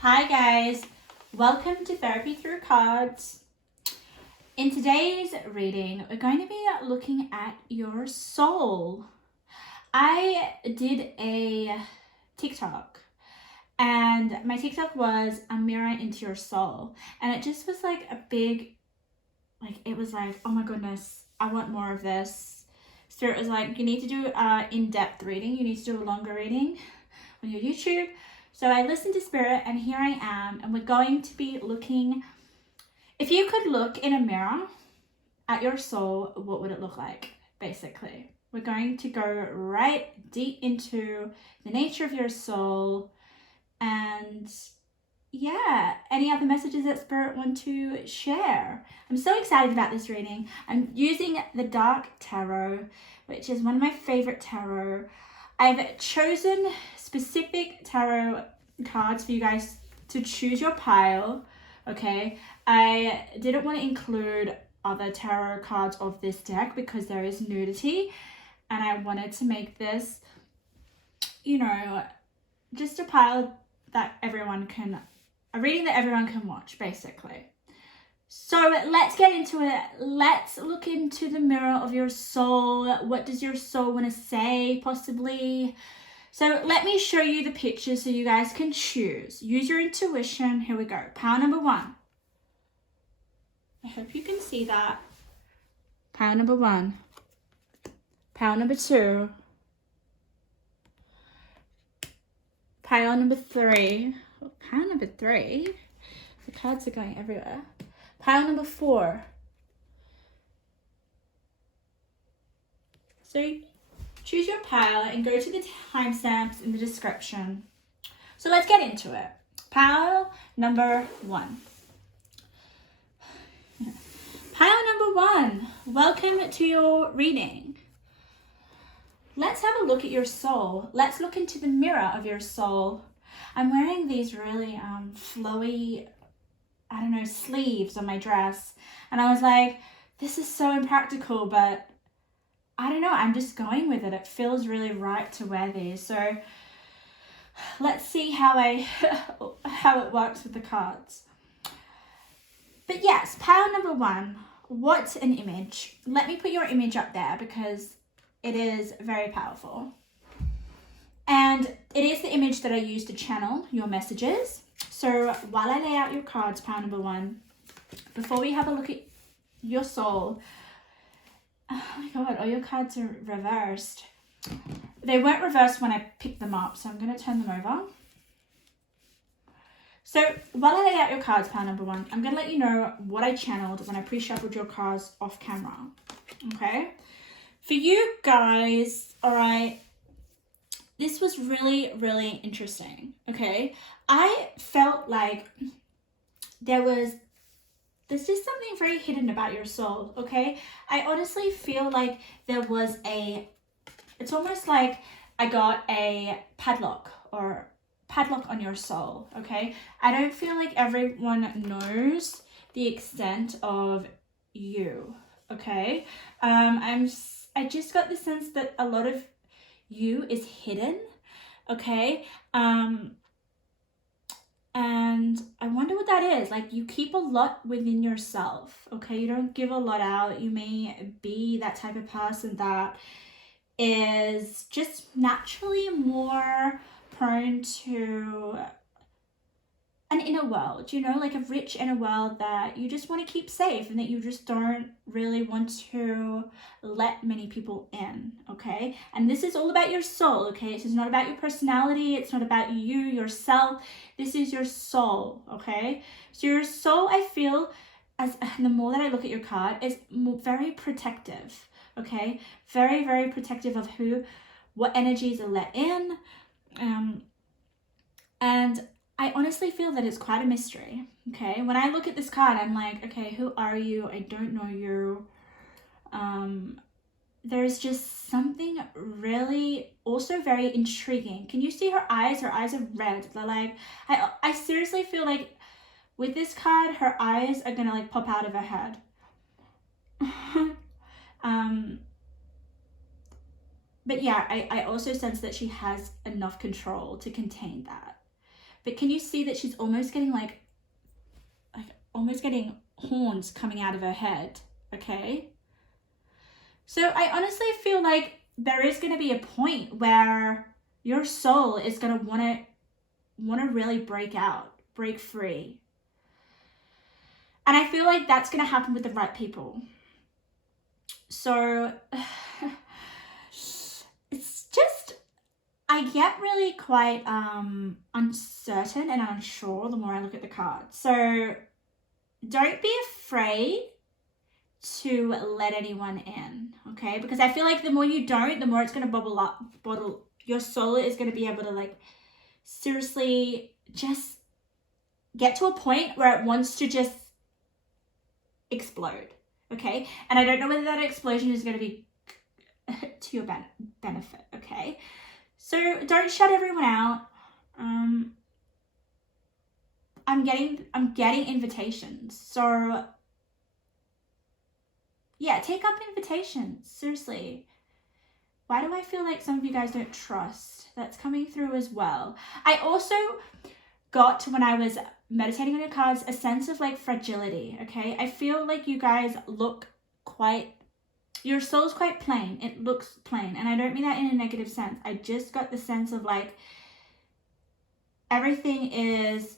Hi guys, welcome to Therapy Through Cards. In today's reading, we're going to be looking at your soul. I did a TikTok and my TikTok was a mirror into your soul, and it just was like a big, it was like, oh my goodness, I want more of this. Spirit was like, you need to do in-depth reading, you need to do a longer reading on your YouTube. So I listened to Spirit and here I am, and we're going to be looking, if you could look in a mirror at your soul, what would it look like, basically? We're going to go right deep into the nature of your soul, and yeah, any other messages that Spirit want to share. I'm so excited about this reading. I'm using the Dark Tarot, which is one of my favorite tarot. I've chosen specific tarot cards for you guys to choose your pile, okay? I didn't want to include other tarot cards of this deck because there is nudity, and I wanted to make this, just a pile that everyone can, a reading that everyone can watch, basically. So let's get into it. Let's look into the mirror of your soul. What does your soul want to say, possibly? So let me show you the pictures so you guys can choose. Use your intuition. Here we go. Pile number 1. I hope you can see that. Pile number 1. Pile number 2. Pile number 3. Oh, pile number 3. The cards are going everywhere. Pile number 4. So choose your pile and go to the timestamps in the description. So let's get into it. Pile number 1. Pile number 1. Welcome to your reading. Let's have a look at your soul. Let's look into the mirror of your soul. I'm wearing these really flowy, sleeves on my dress. And I was like, this is so impractical, but I don't know, I'm just going with it. It feels really right to wear these. So let's see how it works with the cards. But yes, pile number 1, what an image. Let me put your image up there because it is very powerful. And it is the image that I use to channel your messages. So while I lay out your cards, pile number 1, before we have a look at your soul, oh my god, all your cards are reversed. They weren't reversed when I picked them up, so I'm going to turn them over. So while I lay out your cards, pile number 1, I'm going to let you know what I channeled when I pre-shuffled your cards off camera. Okay? For you guys, alright, this was really, really interesting. Okay? I felt like there's just something very hidden about your soul, okay? I honestly feel like there was it's almost like I got a padlock on your soul, okay? I don't feel like everyone knows the extent of you, okay? I just got the sense that a lot of you is hidden, okay? And I wonder what that is. Like, you keep a lot within yourself, okay? You don't give a lot out. You may be that type of person that is just naturally more prone to an inner world, like a rich inner world that you just want to keep safe and that you just don't really want to let many people in, okay? And this is all about your soul, okay? This is not about your personality. It's not about you, yourself. This is your soul, okay? So your soul, I feel, as the more that I look at your card, is very protective, okay? Very, very protective of what energies are let in. And I honestly feel that it's quite a mystery, okay? When I look at this card, I'm like, okay, who are you? I don't know you. There's just something really also very intriguing. Can you see her eyes? Her eyes are red. They're like, I seriously feel like with this card, her eyes are gonna like pop out of her head. But yeah, I also sense that she has enough control to contain that. but can you see that she's almost getting like almost getting horns coming out of her head, okay? So I honestly feel like there is going to be a point where your soul is going to want to really break free. And I feel like that's going to happen with the right people. So it's just, I get really quite uncertain and unsure the more I look at the cards. So don't be afraid to let anyone in, okay? Because I feel like the more you don't, the more it's going to bottle. Your soul is going to be able to like seriously just get to a point where it wants to just explode, okay? And I don't know whether that explosion is going to be to your benefit, okay? So don't shut everyone out. I'm getting invitations. So yeah, take up invitations. Seriously. Why do I feel like some of you guys don't trust? That's coming through as well. I also got, when I was meditating on your cards, a sense of like fragility, okay? I feel like you guys look quite, your soul's quite plain. It looks plain. And I don't mean that in a negative sense. I just got the sense of like everything is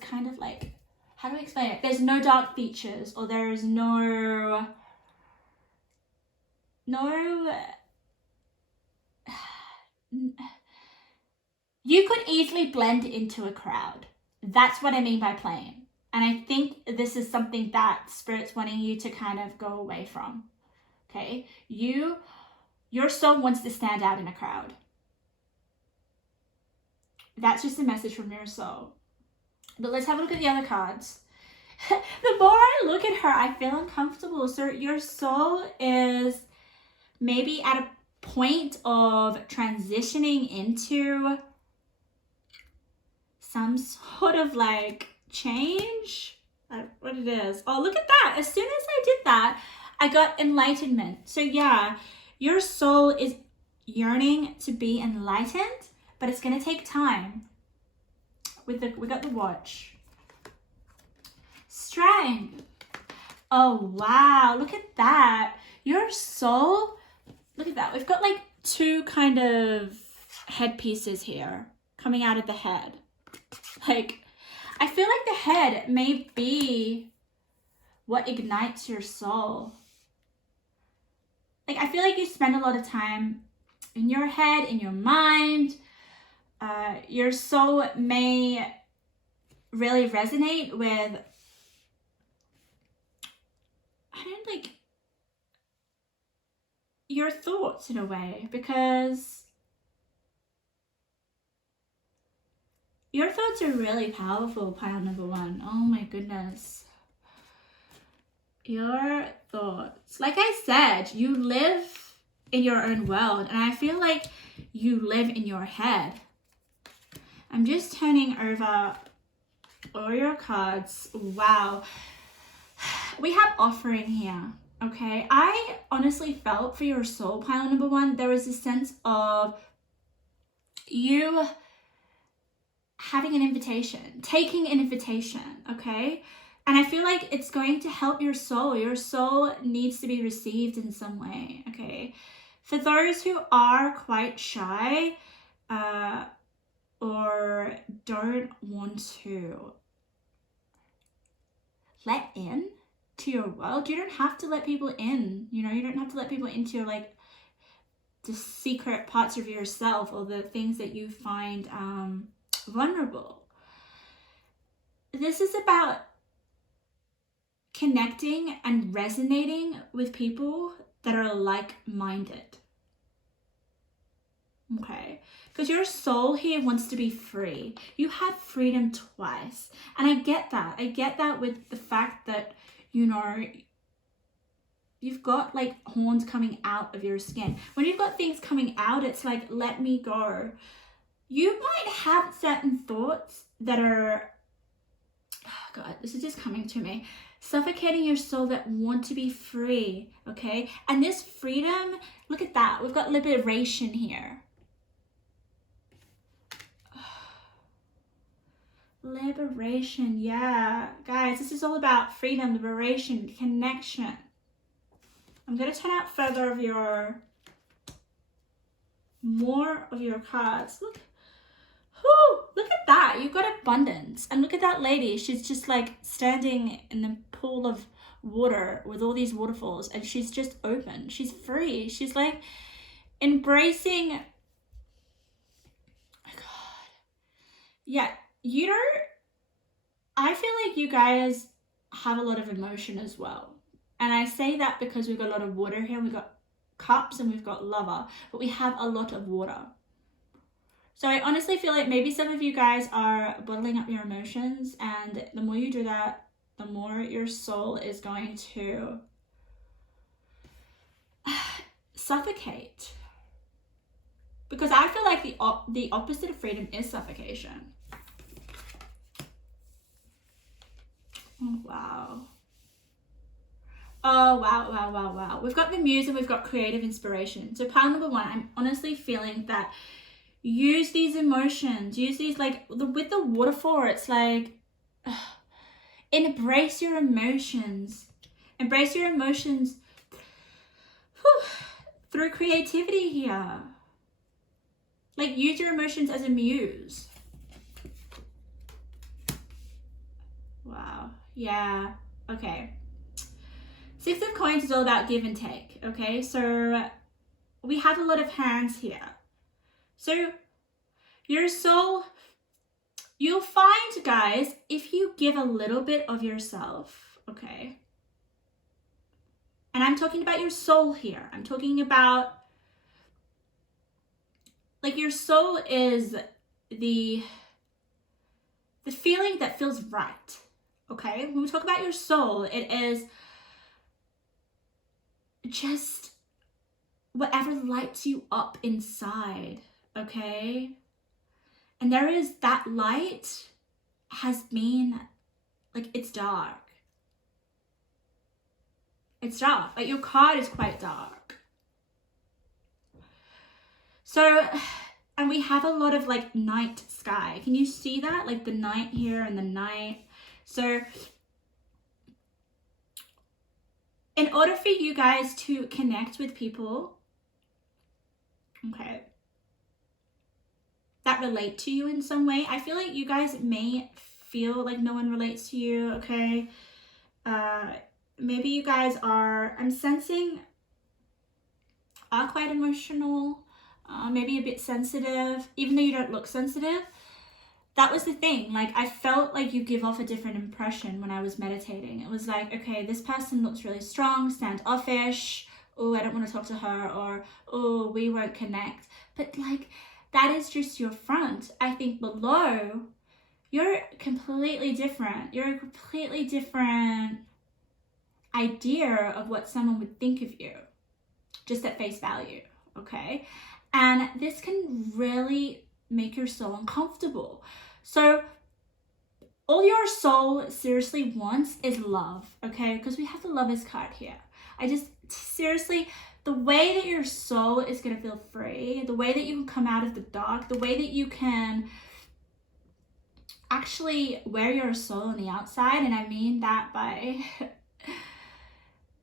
kind of like, how do I explain it? There's no dark features, or there is no you could easily blend into a crowd. That's what I mean by plain. And I think this is something that Spirit's wanting you to kind of go away from. Okay? Your soul wants to stand out in a crowd. That's just a message from your soul. But let's have a look at the other cards. The more I look at her, I feel uncomfortable. So your soul is maybe at a point of transitioning into some sort of like change. What it is. Oh, look at that. As soon as I did that, I got enlightenment. So yeah, your soul is yearning to be enlightened, but it's going to take time. We got the watch. Strength. Oh, wow. Look at that. Your soul, look at that. We've got like two kind of headpieces here coming out of the head. Like, I feel like the head may be what ignites your soul. Like, I feel like you spend a lot of time in your head, in your mind. Your soul may really resonate with, your thoughts in a way, because your thoughts are really powerful, pile number one. Oh my goodness. Your thoughts. Like I said, you live in your own world, and I feel like you live in your head. I'm just turning over all your cards. Wow. We have offering here, okay? I honestly felt for your soul, pile number one, there was a sense of you having an invitation, taking an invitation, okay? And I feel like it's going to help your soul. Your soul needs to be received in some way, okay? For those who are quite shy, or don't want to let in to your world, you don't have to let people in. You know, you don't have to let people into your, like, the secret parts of yourself or the things that you find vulnerable. This is about connecting and resonating with people that are like-minded. Okay, because your soul here wants to be free. You have freedom twice. And I get that. I get that with the fact that, you know, you've got like horns coming out of your skin. When you've got things coming out, it's like, let me go. You might have certain thoughts that are, oh God, this is just coming to me, suffocating your soul, that want to be free, okay? And this freedom, look at that. We've got liberation here. Liberation. Yeah. Guys, this is all about freedom, liberation, connection. I'm going to turn out further of more of your cards. Look. Whew, look at that. You've got abundance. And look at that lady. She's just like standing in the pool of water with all these waterfalls, and she's just open. She's free. She's like embracing. Oh my God. Yeah, you know, I feel like you guys have a lot of emotion as well. And I say that because we've got a lot of water here. We've got cups and we've got lover, but we have a lot of water. So I honestly feel like maybe some of you guys are bottling up your emotions, and the more you do that, the more your soul is going to suffocate. Because I feel like the opposite of freedom is suffocation. Oh, wow. Oh, wow, wow, wow, wow. We've got the muse and we've got creative inspiration. So pile number one, I'm honestly feeling that use these emotions, use these, like with the waterfall, it's like embrace your emotions. Embrace your emotions through creativity here. Like use your emotions as a muse. Wow. Yeah. Okay. 6 of Coins is all about give and take. Okay. So we have a lot of hands here. So your soul, you'll find, guys, if you give a little bit of yourself, okay? And I'm talking about your soul here. I'm talking about, like, your soul is the feeling that feels right, okay? When we talk about your soul, it is just whatever lights you up inside, okay? And there is that light has been, like, it's dark. It's dark. Like, your card is quite dark. So, and we have a lot of, like, night sky. Can you see that? Like, the night here and the night. So, in order for you guys to connect with people, okay, that relate to you in some way, I feel like you guys may feel like no one relates to you, okay? Maybe you guys are, I'm sensing, are quite emotional, maybe a bit sensitive, even though you don't look sensitive. That was the thing. Like, I felt like you give off a different impression when I was meditating. It was like, okay, this person looks really strong, standoffish. Oh, I don't want to talk to her. Or, oh, we won't connect. But, like, that is just your front. I think below, you're completely different. You're a completely different idea of what someone would think of you, just at face value, okay? And this can really make your soul uncomfortable. So all your soul seriously wants is love, okay? Because we have the Lovers card here. I just, seriously, the way that your soul is going to feel free, the way that you can come out of the dark, the way that you can actually wear your soul on the outside, and I mean that by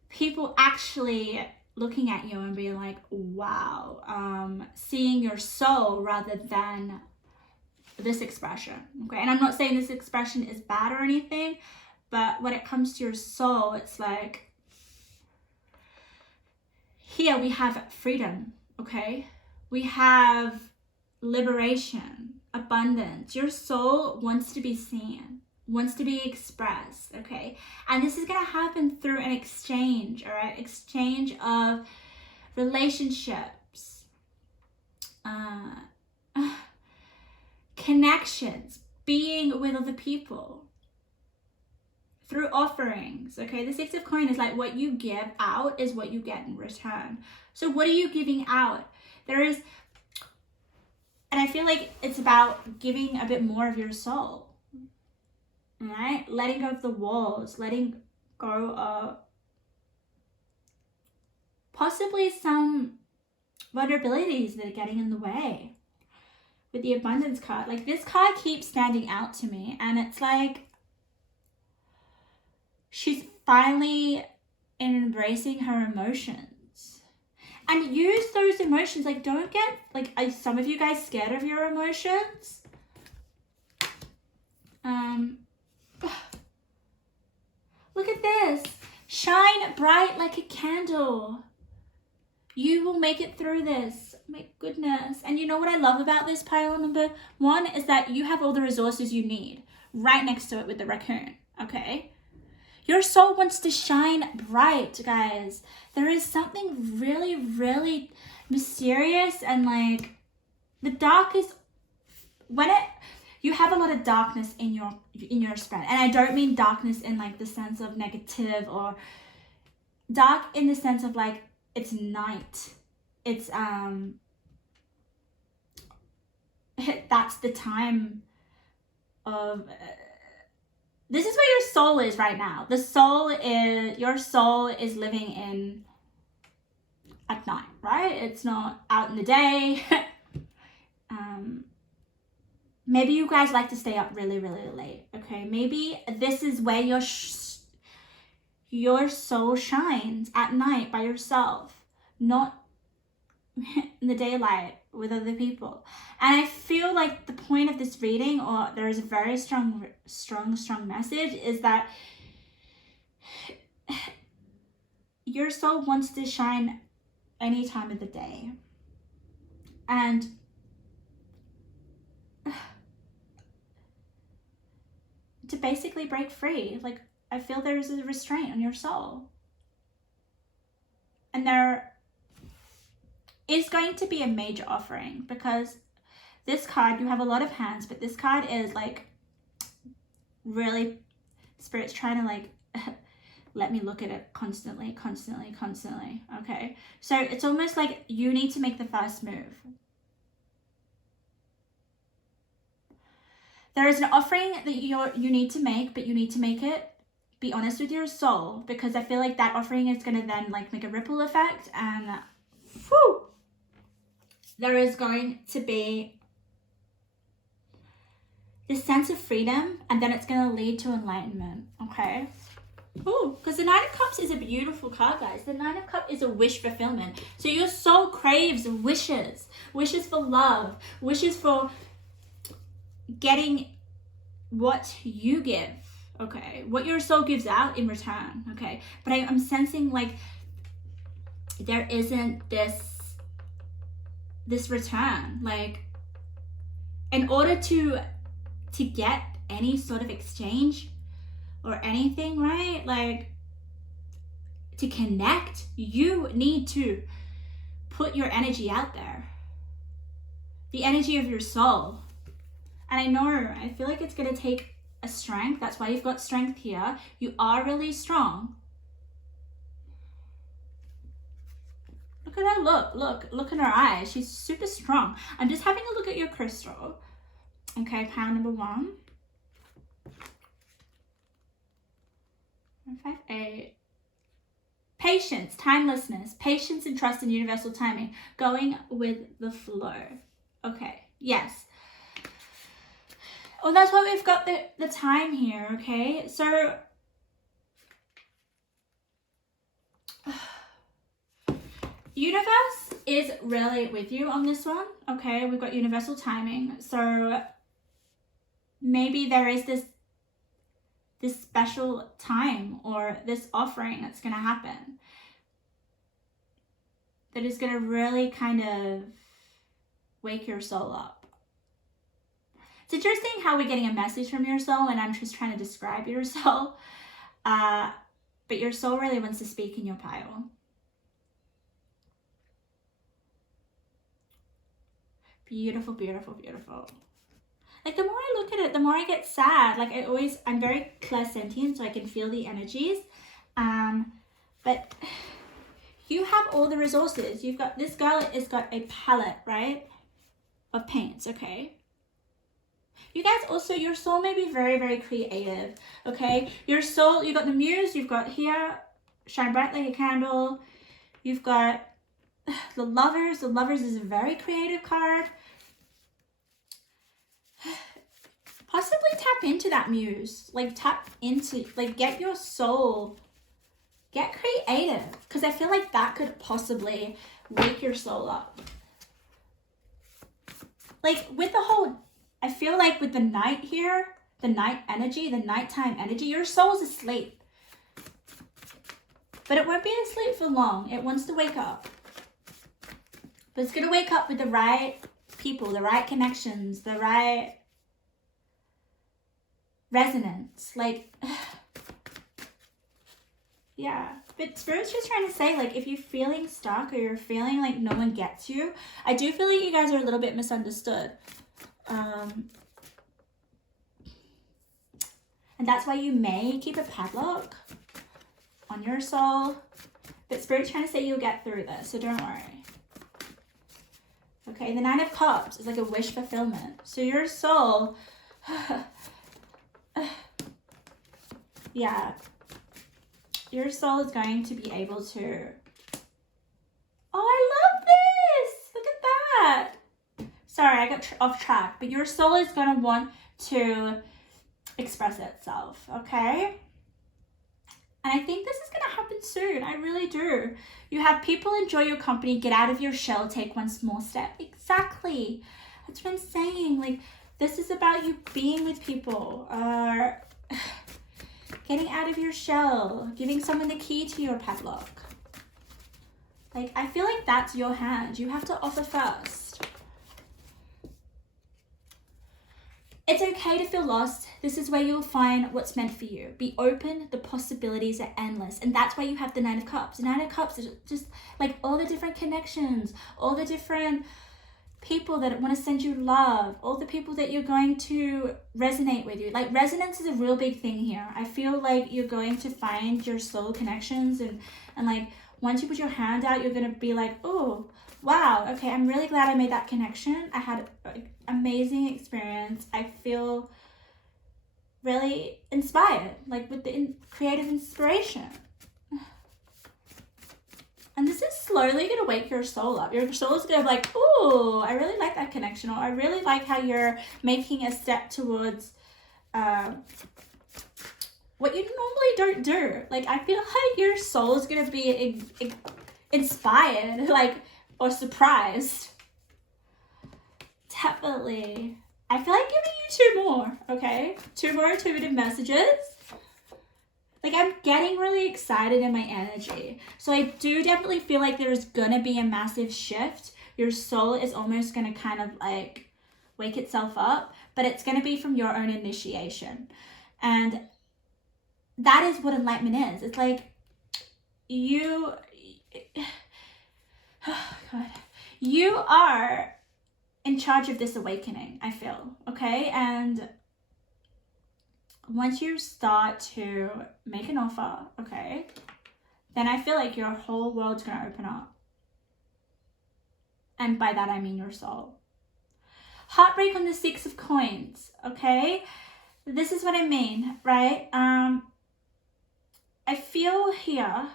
people actually looking at you and being like, wow, seeing your soul rather than this expression, okay? And I'm not saying this expression is bad or anything, but when it comes to your soul, it's like, here we have freedom, okay? We have liberation, abundance. Your soul wants to be seen, wants to be expressed, okay? And this is going to happen through an exchange, all right? Exchange of relationships, connections, being with other people, through offerings, okay? The 6 of Coins is like what you give out is what you get in return. So what are you giving out? There is, and I feel like it's about giving a bit more of your soul, all right? Letting go of the walls, letting go of possibly some vulnerabilities that are getting in the way. with the abundance card. Like, this card keeps standing out to me, and it's like she's finally embracing her emotions. And use those emotions. Like, don't get, like, are some of you guys scared of your emotions? Look at this. Shine bright like a candle. You will make it through this. My goodness. And you know what I love about this pile number 1 is that you have all the resources you need right next to it with the raccoon, okay? Your soul wants to shine bright, guys. There is something really, really mysterious, and like the dark is when you have a lot of darkness in your spread. And I don't mean darkness in like the sense of negative, or dark in the sense of like it's night. It's that's the time of this is where your soul is right now. Your soul is living in at night, right? It's not out in the day. Maybe you guys like to stay up really, really late, okay? Maybe this is where your soul shines at night by yourself, not in the daylight with other people. And I feel like the point of this reading, or there is a very strong message, is that your soul wants to shine any time of the day. And to basically break free, like, I feel there's a restraint on your soul. And there is going to be a major offering, because this card, you have a lot of hands, but this card is like really, Spirit's trying to like let me look at it constantly, okay? So it's almost like you need to make the first move. There is an offering that you need to make, but you need to make it, be honest with your soul, because I feel like that offering is going to then like make a ripple effect, and whew, there is going to be this sense of freedom, and then it's going to lead to enlightenment, okay? Ooh, because the Nine of Cups is a beautiful card, guys. The Nine of Cups is a wish fulfillment. So your soul craves wishes for love, wishes for getting what you give, okay? What your soul gives out in return, okay? But I'm sensing like there isn't this return. Like, in order to get any sort of exchange or anything, right? Like, to connect, you need to put your energy out there. The energy of your soul. And I feel like it's going to take a strength. That's why you've got strength here. You are really strong. Look at her look in her eyes. She's super strong. I'm just having a look at your crystal. Okay, pile number 1. 1, 5, 8. Patience, timelessness, patience and trust in universal timing. Going with the flow. Okay, yes. Well, that's why we've got the time here, okay? So, universe is really with you on this one, okay? We've got universal timing. So, maybe there is this special time or this offering that's going to happen that is going to really kind of wake your soul up. It's interesting how we're getting a message from your soul, and I'm just trying to describe your soul. But your soul really wants to speak in your pile. Beautiful, beautiful, beautiful. Like, the more I look at it, the more I get sad. Like, I'm very clairsentient, so I can feel the energies. But you have all the resources. You've got, this girl has got a palette, right, of paints, okay? You guys also, your soul may be very, very creative, okay? Your soul, you've got the Muse, you've got here, shine bright like a candle. You've got the Lovers. The Lovers is a very creative card. possibly tap into that muse. Like tap into, like get your soul, get creative. Because I feel like that could possibly wake your soul up. Like with the whole, I feel like with the night here, the night energy, the nighttime energy, your soul's asleep. But it won't be asleep for long. It wants to wake up. But it's going to wake up with the right people, the right connections, the right resonance. Like, yeah. But Spirit's just trying to say, like, if you're feeling stuck or you're feeling like no one gets you, I do feel like you guys are a little bit misunderstood. And that's why you may keep a padlock on your soul. But Spirit's trying to say you'll get through this, so don't worry. Okay, the Nine of Cups is like a wish fulfillment. So your soul, yeah, your soul is going to be able to, oh, I love this. Look at that. Sorry, I got off track, but your soul is going to want to express itself, okay? And I think this is going to happen soon. I really do. You have people enjoy your company, get out of your shell, take one small step. Exactly. That's what I'm saying. Like, this is about you being with people, getting out of your shell, giving someone the key to your padlock. Like, I feel like that's your hand. You have to offer first. It's okay to feel lost. This is where you'll find what's meant for you. Be open. The possibilities are endless. And that's why you have the Nine of Cups. The Nine of Cups is just like all the different connections, all the different people that want to send you love, all the people that you're going to resonate with you. Like resonance is a real big thing here. I feel like you're going to find your soul connections and like once you put your hand out, you're going to be like, oh, wow, okay, I'm really glad I made that connection. I had an amazing experience. I feel really inspired, like with the creative inspiration. And this is slowly going to wake your soul up. Your soul is going to be like, ooh, I really like that connection. Or I really like how you're making a step towards what you normally don't do. Like, I feel like your soul is going to be inspired, like, or surprised. Definitely. I feel like giving you 2 more, okay? 2 more intuitive messages. Like, I'm getting really excited in my energy. So I do definitely feel like there's gonna be a massive shift. Your soul is almost gonna kind of like wake itself up, but it's gonna be from your own initiation. And that is what enlightenment is. It's like you, oh God, you are in charge of this awakening, I feel, okay? And once you start to make an offer, okay, then I feel like your whole world's gonna open up. And by that, I mean your soul. Heartbreak on the 6 of Coins, okay? This is what I mean, right? I feel here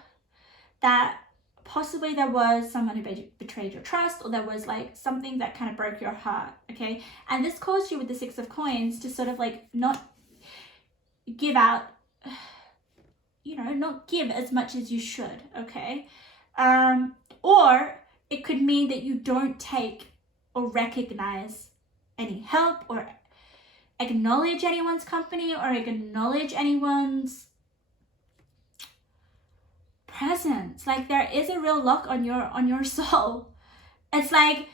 that possibly there was someone who betrayed your trust, or there was like something that kind of broke your heart, okay? And this caused you with the 6 of Coins to sort of like not give out, you know, not give as much as you should, okay? Or it could mean that you don't take or recognize any help or acknowledge anyone's company or acknowledge anyone's presence. Like, there is a real lock on your soul. It's like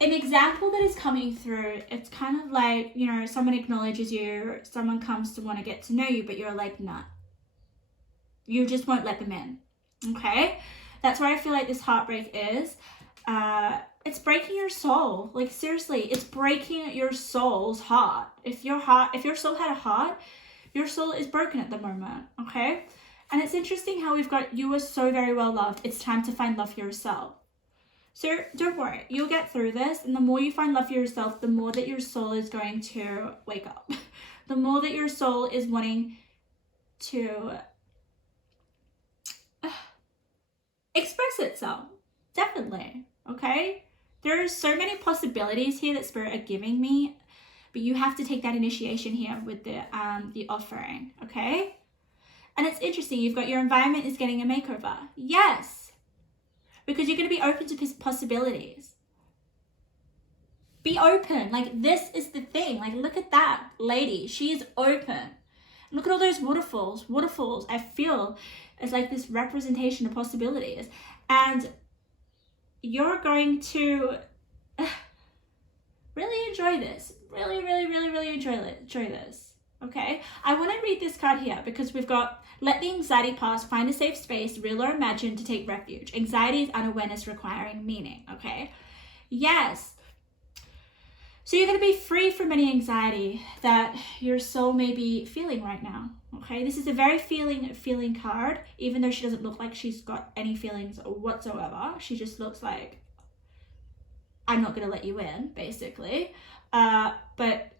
an example that is coming through. It's kind of like, you know, someone acknowledges you, someone comes to want to get to know you, but you're like, nah, you just won't let them in, okay? That's where I feel like this heartbreak is. It's breaking your soul. Like, seriously, it's breaking your soul's heart. If your soul had a heart, your soul is broken at the moment, okay? And it's interesting how we've got, you are so very well loved. It's time to find love for yourself. So don't worry, you'll get through this. And the more you find love for yourself, the more that your soul is going to wake up. The more that your soul is wanting to express itself. Definitely, okay? There are so many possibilities here that Spirit are giving me. but you have to take that initiation here with the offering, okay? And it's interesting, you've got your environment is getting a makeover. Yes, because you're going to be open to possibilities. Be open. Like, this is the thing. Like, look at that lady. She is open. Look at all those waterfalls. Waterfalls, I feel, is like this representation of possibilities. And you're going to really enjoy this. Really, really, really, really enjoy this. Okay? I want to read this card here because we've got, let the anxiety pass, find a safe space, real or imagined, to take refuge. Anxiety is unawareness requiring meaning. Okay? Yes. So you're going to be free from any anxiety that your soul may be feeling right now, okay? This is a very feeling card, even though she doesn't look like she's got any feelings whatsoever. She just looks like, I'm not going to let you in, basically. But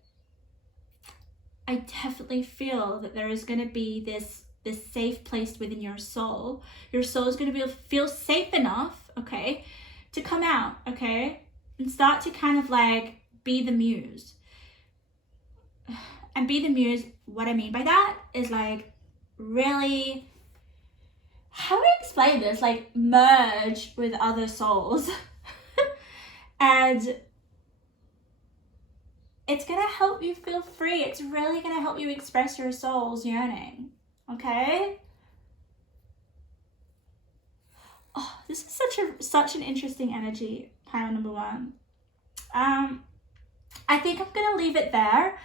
I definitely feel that there is going to be this safe place within your soul. Your soul is going to feel safe enough, okay, to come out, okay, and start to kind of like be the muse. And be the muse, what I mean by that is like really, how do I explain this? Like merge with other souls. And it's gonna help you feel free. It's really gonna help you express your soul's yearning, okay? Oh, this is such an interesting energy, pile number one. I think I'm going to leave it there.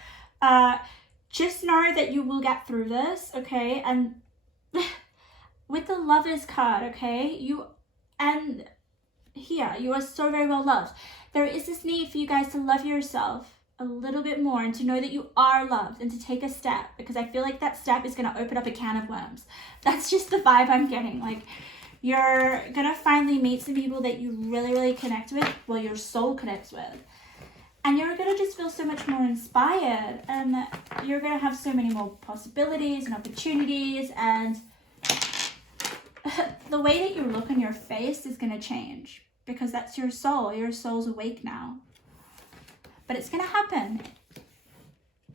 Just know that you will get through this, okay? And with the Lovers card, okay? You are so very well loved. There is this need for you guys to love yourself a little bit more and to know that you are loved and to take a step, because I feel like that step is going to open up a can of worms. That's just the vibe I'm getting. Like, you're going to finally meet some people that you really, really connect with, well, your soul connects with. And you're going to just feel so much more inspired, and you're going to have so many more possibilities and opportunities, and the way that you look on your face is going to change, because that's your soul. Your soul's awake now. But it's going to happen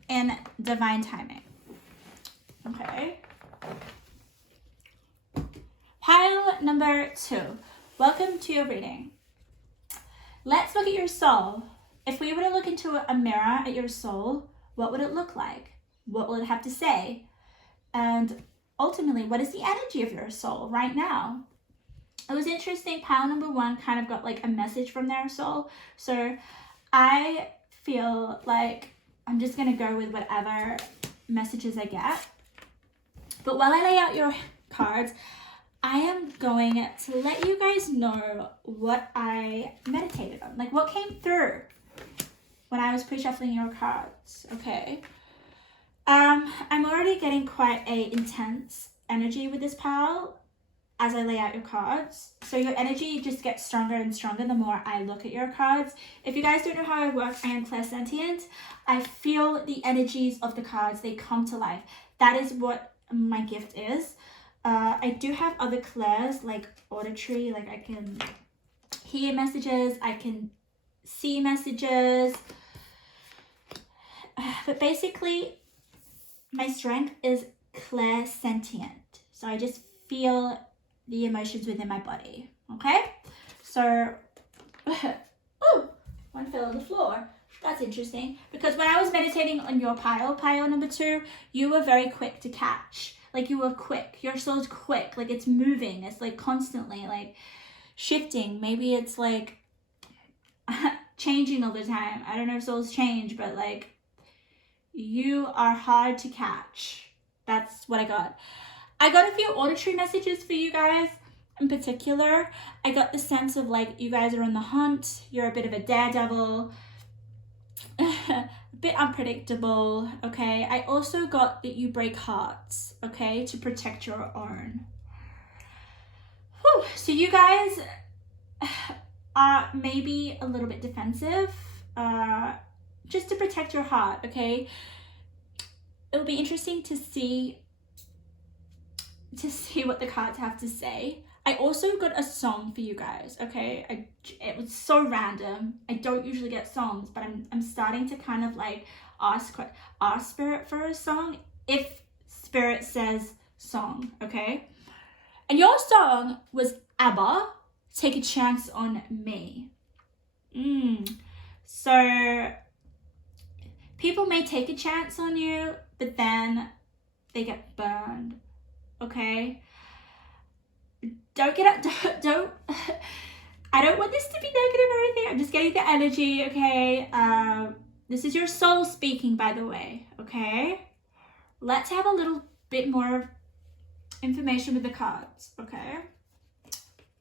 in divine timing. Okay? Pile number 2. Welcome to your reading. Let's look at your soul. If we were to look into a mirror at your soul, what would it look like? What will it have to say? And ultimately, what is the energy of your soul right now? It was interesting. Pile number 1 kind of got like a message from their soul. So I feel like I'm just going to go with whatever messages I get. But while I lay out your cards, I am going to let you guys know what I meditated on. Like what came through when I was pre-shuffling your cards, okay? I'm already getting quite a intense energy with this pile as I lay out your cards. So your energy just gets stronger and stronger the more I look at your cards. If you guys don't know how I work, I am clairsentient. I feel the energies of the cards, they come to life. That is what my gift is. I do have other clairs, like auditory, like I can hear messages, I can see messages. But basically, my strength is clairsentient. So I just feel the emotions within my body, okay? So, oh, one fell on the floor. That's interesting, because when I was meditating on your pile number 2, you were very quick to catch. Like you were quick, your soul's quick, like it's moving, it's like constantly like shifting. Maybe it's like changing all the time. I don't know if souls change, but like you are hard to catch. That's what I got. I got a few auditory messages for you guys in particular. I got the sense of like you guys are on the hunt, you're a bit of a daredevil, a bit unpredictable, okay? I also got that you break hearts, okay, to protect your own. Whew. So you guys are maybe a little bit defensive, just to protect your heart, okay? It'll be interesting to see what the cards have to say. I also got a song for you guys, okay? It was so random. I don't usually get songs, but I'm starting to kind of like ask Spirit for a song if Spirit says song, okay? And your song was ABBA, Take a Chance on Me. So people may take a chance on you, but then they get burned, okay? Don't I don't want this to be negative or anything. I'm just getting the energy, okay? This is your soul speaking, by the way, okay? Let's have a little bit more information with the cards, okay?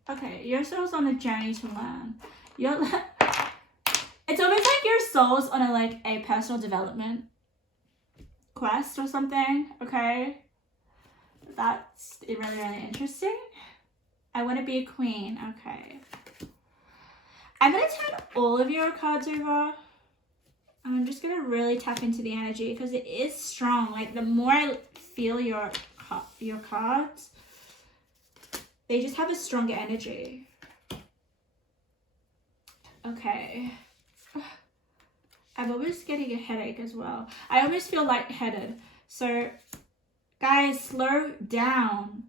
Okay, your soul's on a journey to learn. It's almost like your soul's on a personal development quest or something, okay? That's really, really interesting. I want to be a queen, okay. I'm going to turn all of your cards over. I'm just going to really tap into the energy because it is strong. Like, the more I feel your cards, they just have a stronger energy. Okay. I'm almost getting a headache as well. I almost feel lightheaded. So, guys, slow down.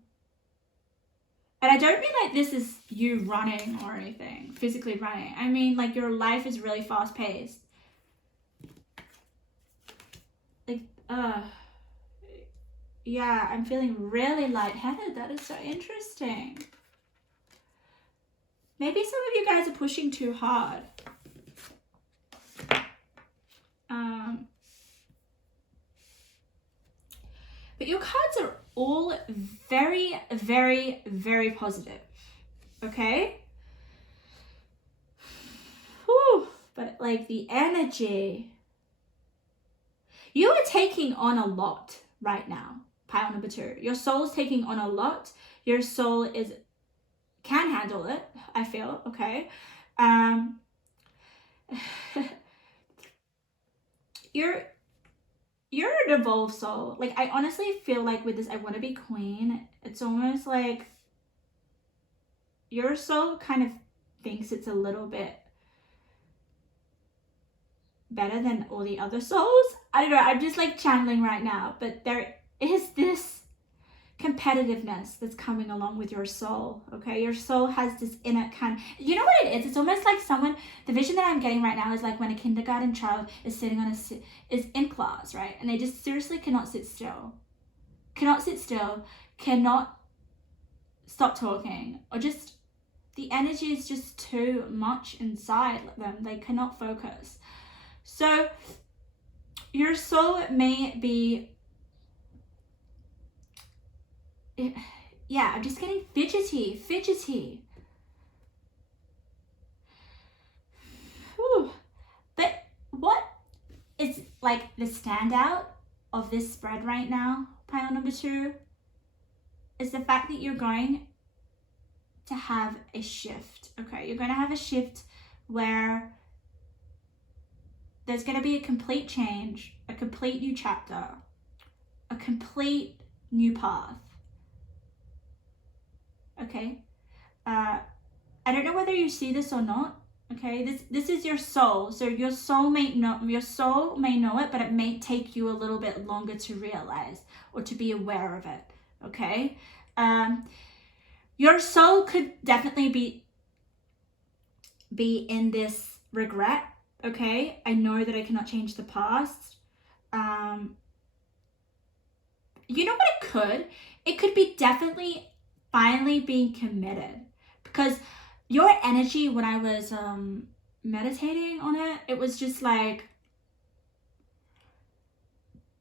And I don't mean like this is you running or anything, physically running. I mean like your life is really fast paced. Like, yeah, I'm feeling really lightheaded. That is so interesting. Maybe some of you guys are pushing too hard. But your cards are all very, very, very positive. Okay? Whew. But like the energy. You are taking on a lot right now. Pile number 2. Your soul's taking on a lot. Your soul can handle it, I feel, okay? You're an evolved soul. Like, I honestly feel like with this I want to be queen, it's almost like your soul kind of thinks it's a little bit better than all the other souls. I don't know, I'm just like channeling right now, but there is this competitiveness that's coming along with your soul, okay? Your soul has this inner you know what it is? It's almost like the vision that I'm getting right now is like when a kindergarten child is sitting is in class, right? And they just seriously cannot sit still, cannot stop talking, or just the energy is just too much inside them. They cannot focus. So your soul may be, yeah, I'm just getting fidgety. Whew. But what is like the standout of this spread right now, pile number 2, is the fact that you're going to have a shift, okay? You're going to have a shift where there's going to be a complete change, a complete new chapter, a complete new path. Okay, I don't know whether you see this or not. Okay, this is your soul. So your soul may know it, but it may take you a little bit longer to realize or to be aware of it. Okay, your soul could definitely be in this regret. Okay, I know that I cannot change the past. You know what it could? It could be definitely finally being committed, because your energy when I was meditating on it, it was just like,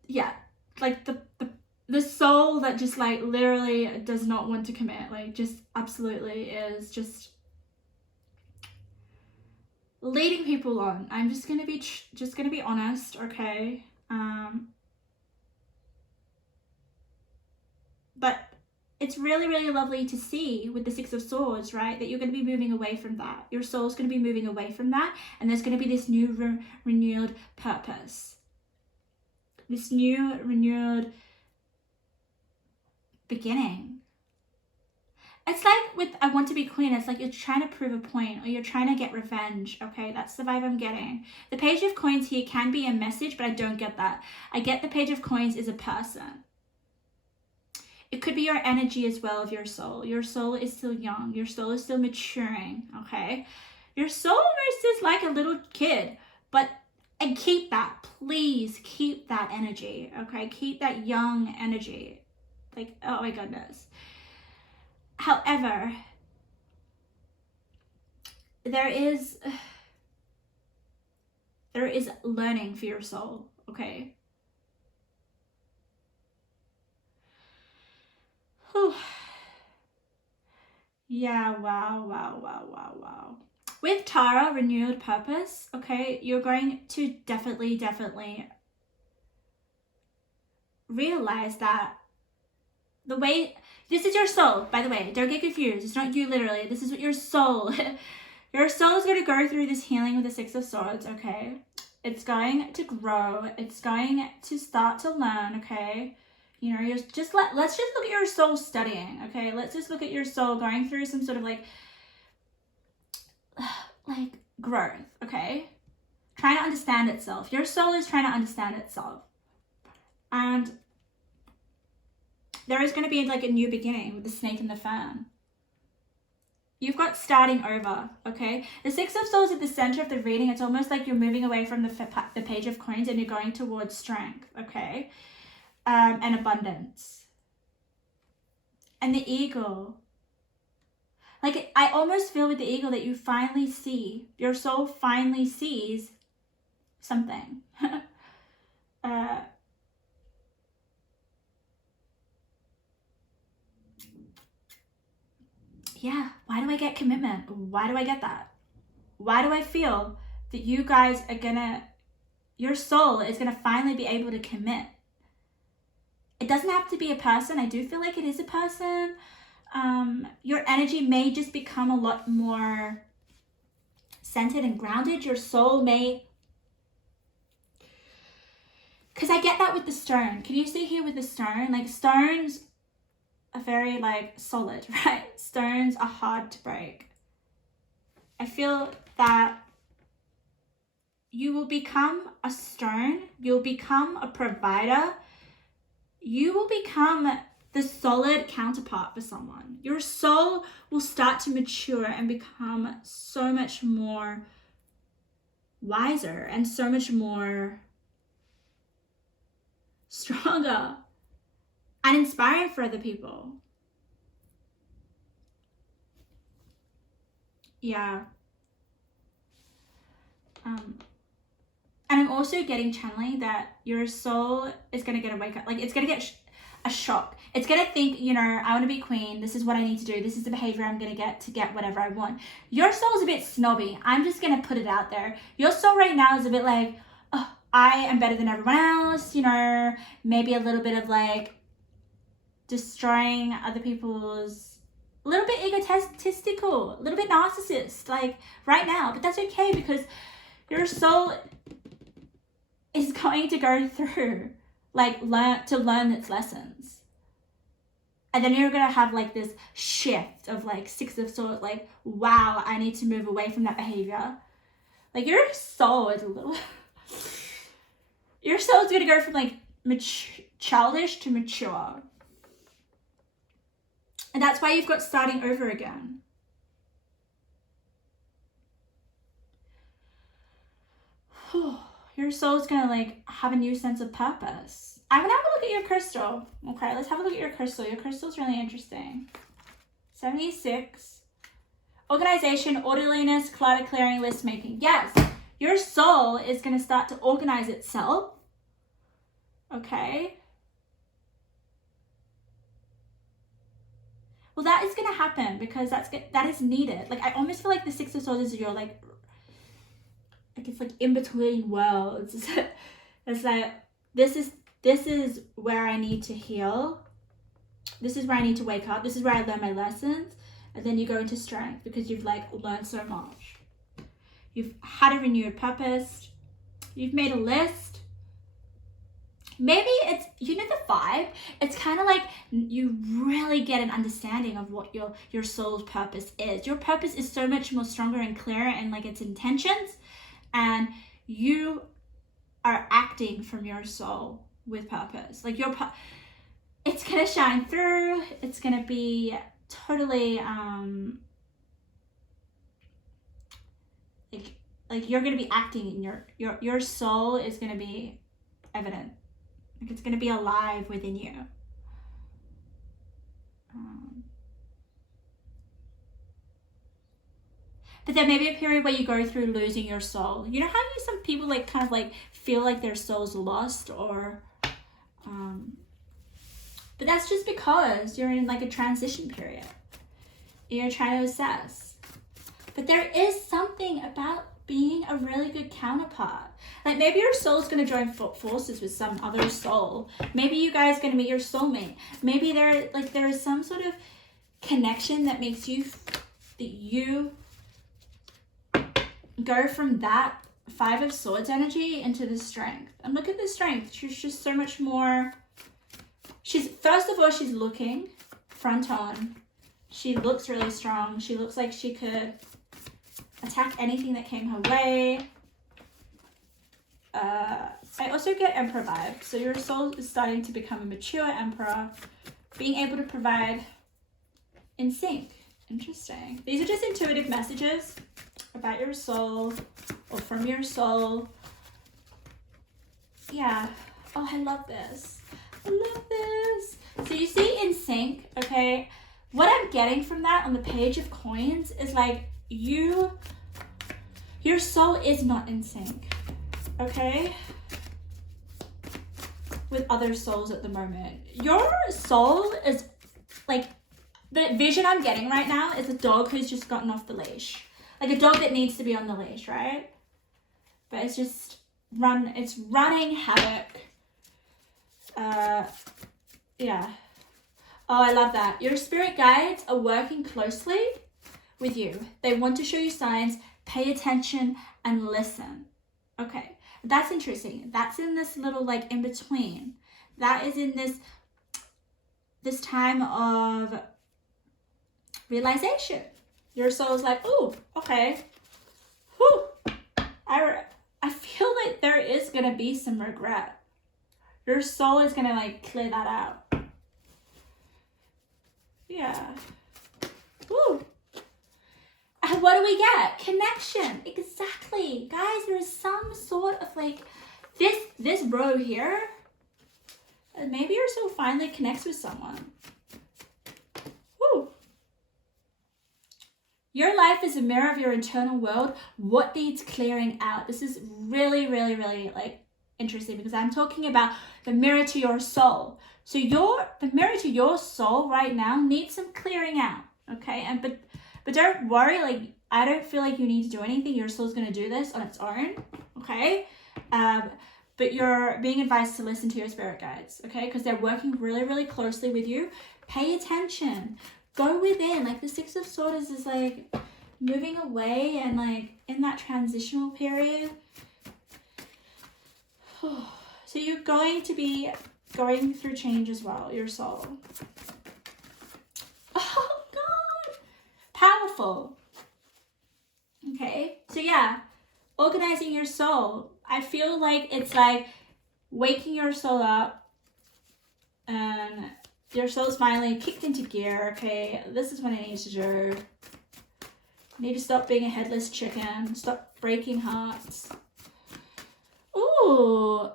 yeah, like the soul that just like literally does not want to commit, like just absolutely is just leading people on. I'm just gonna be honest, okay? But it's really, really lovely to see with the 6 of Swords, right? That you're going to be moving away from that. Your soul's going to be moving away from that. And there's going to be this new renewed purpose. This new renewed beginning. It's like with I want to be queen, it's like you're trying to prove a point or you're trying to get revenge, okay? That's the vibe I'm getting. The Page of Coins here can be a message, but I don't get that. I get the Page of Coins is a person. It could be your energy as well of your soul. Your soul is still young. Your soul is still maturing, okay? Your soul almost is like a little kid, and keep that. Please keep that energy, okay? Keep that young energy. Like, oh my goodness. However, there is learning for your soul, okay? Whew. Yeah, wow. With Tara, renewed purpose, okay, you're going to definitely realize that the way, this is your soul, by the way, don't get confused. It's not you literally. This is what your soul, your soul is going to go through this healing with the Six of Swords, okay? It's going to grow. It's going to start to learn, okay? You know, let's just look at your soul studying, okay? Let's just look at your soul going through some sort of like growth, okay? Trying to understand itself. Your soul is trying to understand itself. And there is going to be like a new beginning with the snake and the fan. You've got starting over, okay? The Six of Swords at the center of the reading, it's almost like you're moving away from the Page of Coins and you're going towards strength, okay? And abundance. And the eagle. Like, I almost feel with the eagle that you finally see, your soul finally sees something. Yeah, why do I get commitment? Why do I get that? Why do I feel that you guys are your soul is gonna finally be able to commit? It doesn't have to be a person. I do feel like it is a person. Your energy may just become a lot more centered and grounded. Your soul may, because I get that with the stone. Can you see here with the stone? Like, stones are very like solid, right? Stones are hard to break. I feel that you will become a stone. You'll become a provider. You will become the solid counterpart for someone. Your soul will start to mature and become so much more wiser and so much more stronger and inspiring for other people. Yeah. And I'm also getting channeling that your soul is going to get a wake up. Like, it's going to get a shock. It's going to think, you know, I want to be queen. This is what I need to do. This is the behavior I'm going to get whatever I want. Your soul's a bit snobby. I'm just going to put it out there. Your soul right now is a bit like, oh, I am better than everyone else. You know, maybe a little bit of like destroying other people's, a little bit egotistical, a little bit narcissist, like right now. But that's okay, because your soul is going to go through, like, learn its lessons. And then you're going to have like this shift of like Six of Swords, like, wow, I need to move away from that behavior. Like, your soul is a little, your soul is going to go from like childish to mature. And that's why you've got starting over again. Your soul's gonna like have a new sense of purpose. I'm gonna have a look at your crystal. Okay, let's have a look at your crystal. Your crystal's really interesting. 76. Organization, orderliness, clutter clearing, list making. Yes, your soul is gonna start to organize itself. Okay. Well, that is gonna happen because that is needed. Like, I almost feel like the Six of Swords is your like it's like in between worlds. It's like this is where I need to heal. This is where I need to wake up. This is where I learn my lessons. And then you go into strength because you've like learned so much. You've had a renewed purpose. You've made a list. maybe it's, you know, the vibe, it's kind of like you really get an understanding of what your soul's purpose is. Your purpose is so much more stronger and clearer in like its intentions, and you are acting from your soul with purpose. Like it's gonna shine through. It's gonna be totally like you're gonna be acting in your soul is gonna be evident. Like it's gonna be alive within you. But there may be a period where you go through losing your soul. You know how some people like kind of like feel like their soul's lost, or but that's just because you're in like a transition period. You're trying to assess. But there is something about being a really good counterpart. Like maybe your soul's going to join forces with some other soul. Maybe you guys are going to meet your soulmate. Maybe there is some sort of connection that makes you that you go from that Five of Swords energy into the strength. And look at the strength. She's just so much more. First of all, she's looking front on. She looks really strong. She looks like she could attack anything that came her way. I also get Emperor vibes. So your soul is starting to become a mature Emperor, being able to provide in sync. Interesting. These are just intuitive messages about your soul or from your soul. Yeah. Oh, I love this. I love this. So you see in sync, okay? What I'm getting from that on the Page of Coins is like your soul is not in sync, okay? With other souls at the moment. Your soul is like, the vision I'm getting right now is a dog who's just gotten off the leash. Like a dog that needs to be on the leash, right? But it's just it's running havoc. Yeah. Oh, I love that. Your spirit guides are working closely with you. They want to show you signs, pay attention, and listen. Okay, that's interesting. That's in this little like in between. That is in this time of realization. Your soul's like, oh, okay. Whew. I feel like there is gonna be some regret. Your soul is gonna like clear that out. Yeah. Woo. And what do we get? Connection. Exactly. Guys, there is some sort of like this row here. And maybe your soul finally connects with someone. Woo. Your life is a mirror of your internal world. What needs clearing out? This is really, really, really like interesting because I'm talking about the mirror to your soul. So the mirror to your soul right now needs some clearing out, okay? And but don't worry, like I don't feel like you need to do anything. Your soul's gonna do this on its own, okay? But you're being advised to listen to your spirit guides, okay? Because they're working really, really closely with you. Pay attention. Go within. Like the Six of Swords is like moving away and like in that transitional period. So you're going to be going through change as well, your soul. Oh God, powerful. Okay, so yeah, organizing your soul. I feel like it's like waking your soul up and your soul's finally kicked into gear. Okay, this is what it needs to do. You need to stop being a headless chicken, stop breaking hearts. Ooh,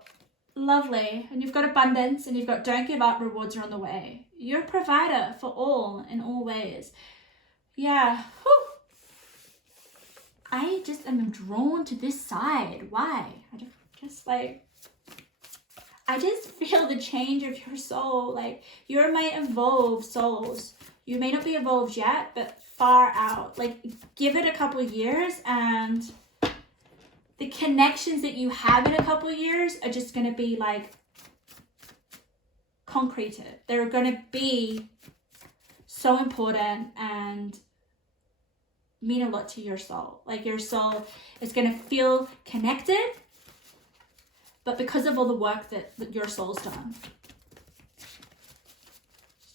lovely. And you've got abundance and you've got don't give up, rewards are on the way. You're a provider for all in all ways. Yeah. Whew. I just am drawn to this side. Why? I just feel the change of your soul. Like you might evolve souls. You may not be evolved yet, but far out. Like give it a couple of years and the connections that you have in a couple of years are just going to be like concreted. They're going to be so important and mean a lot to your soul. Like your soul is going to feel connected but because of all the work that your soul's done.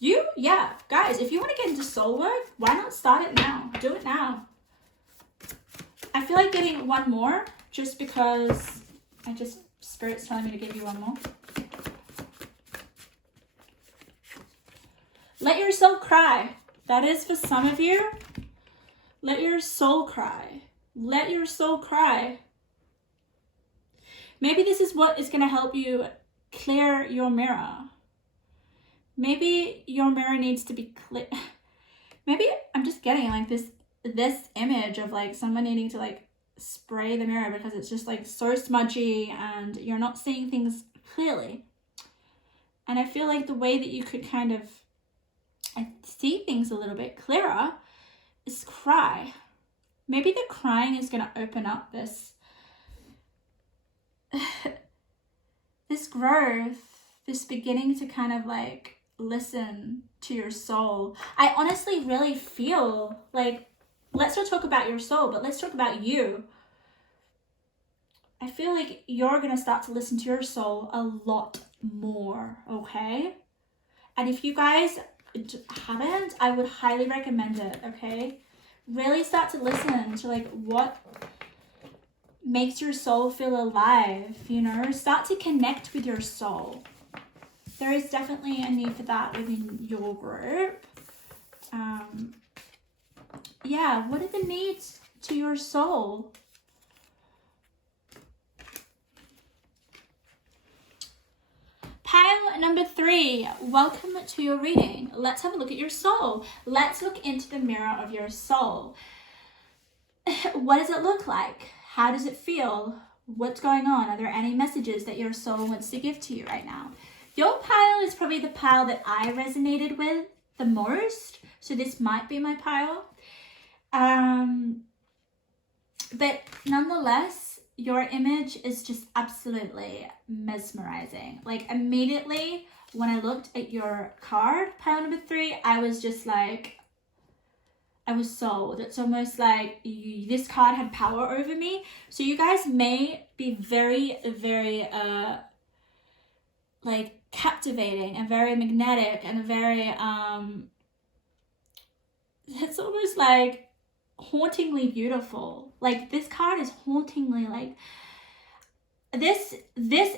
Yeah, guys, if you want to get into soul work, why not start it now? Do it now. I feel like getting one more just because Spirit's telling me to give you one more. Let your soul cry. That is for some of you. Let your soul cry. Let your soul cry. Maybe this is what is going to help you clear your mirror. Maybe your mirror needs to be clear. Maybe I'm just getting like this image of like someone needing to like spray the mirror because it's just like so smudgy and you're not seeing things clearly. And I feel like the way that you could kind of see things a little bit clearer is cry. Maybe the crying is going to open up this growth, this beginning to kind of like listen to your soul. I honestly really feel like, let's not talk about your soul, but let's talk about you. I feel like you're going to start to listen to your soul a lot more, okay? And if you guys haven't, I would highly recommend it, okay? Really start to listen to like what makes your soul feel alive, you know? Start to connect with your soul. There is definitely a need for that within your group. Yeah, what are the needs to your soul? Pile number 3, welcome to your reading. Let's have a look at your soul. Let's look into the mirror of your soul. What does it look like? How does it feel? What's going on? Are there any messages that your soul wants to give to you right now? Your pile is probably the pile that I resonated with the most. So this might be my pile. But nonetheless, your image is just absolutely mesmerizing. Like immediately when I looked at your card, pile number 3, I was just like, I was sold. It's almost like this card had power over me. So you guys may be very, very like captivating and very magnetic and very it's almost like hauntingly beautiful. Like this card is hauntingly like this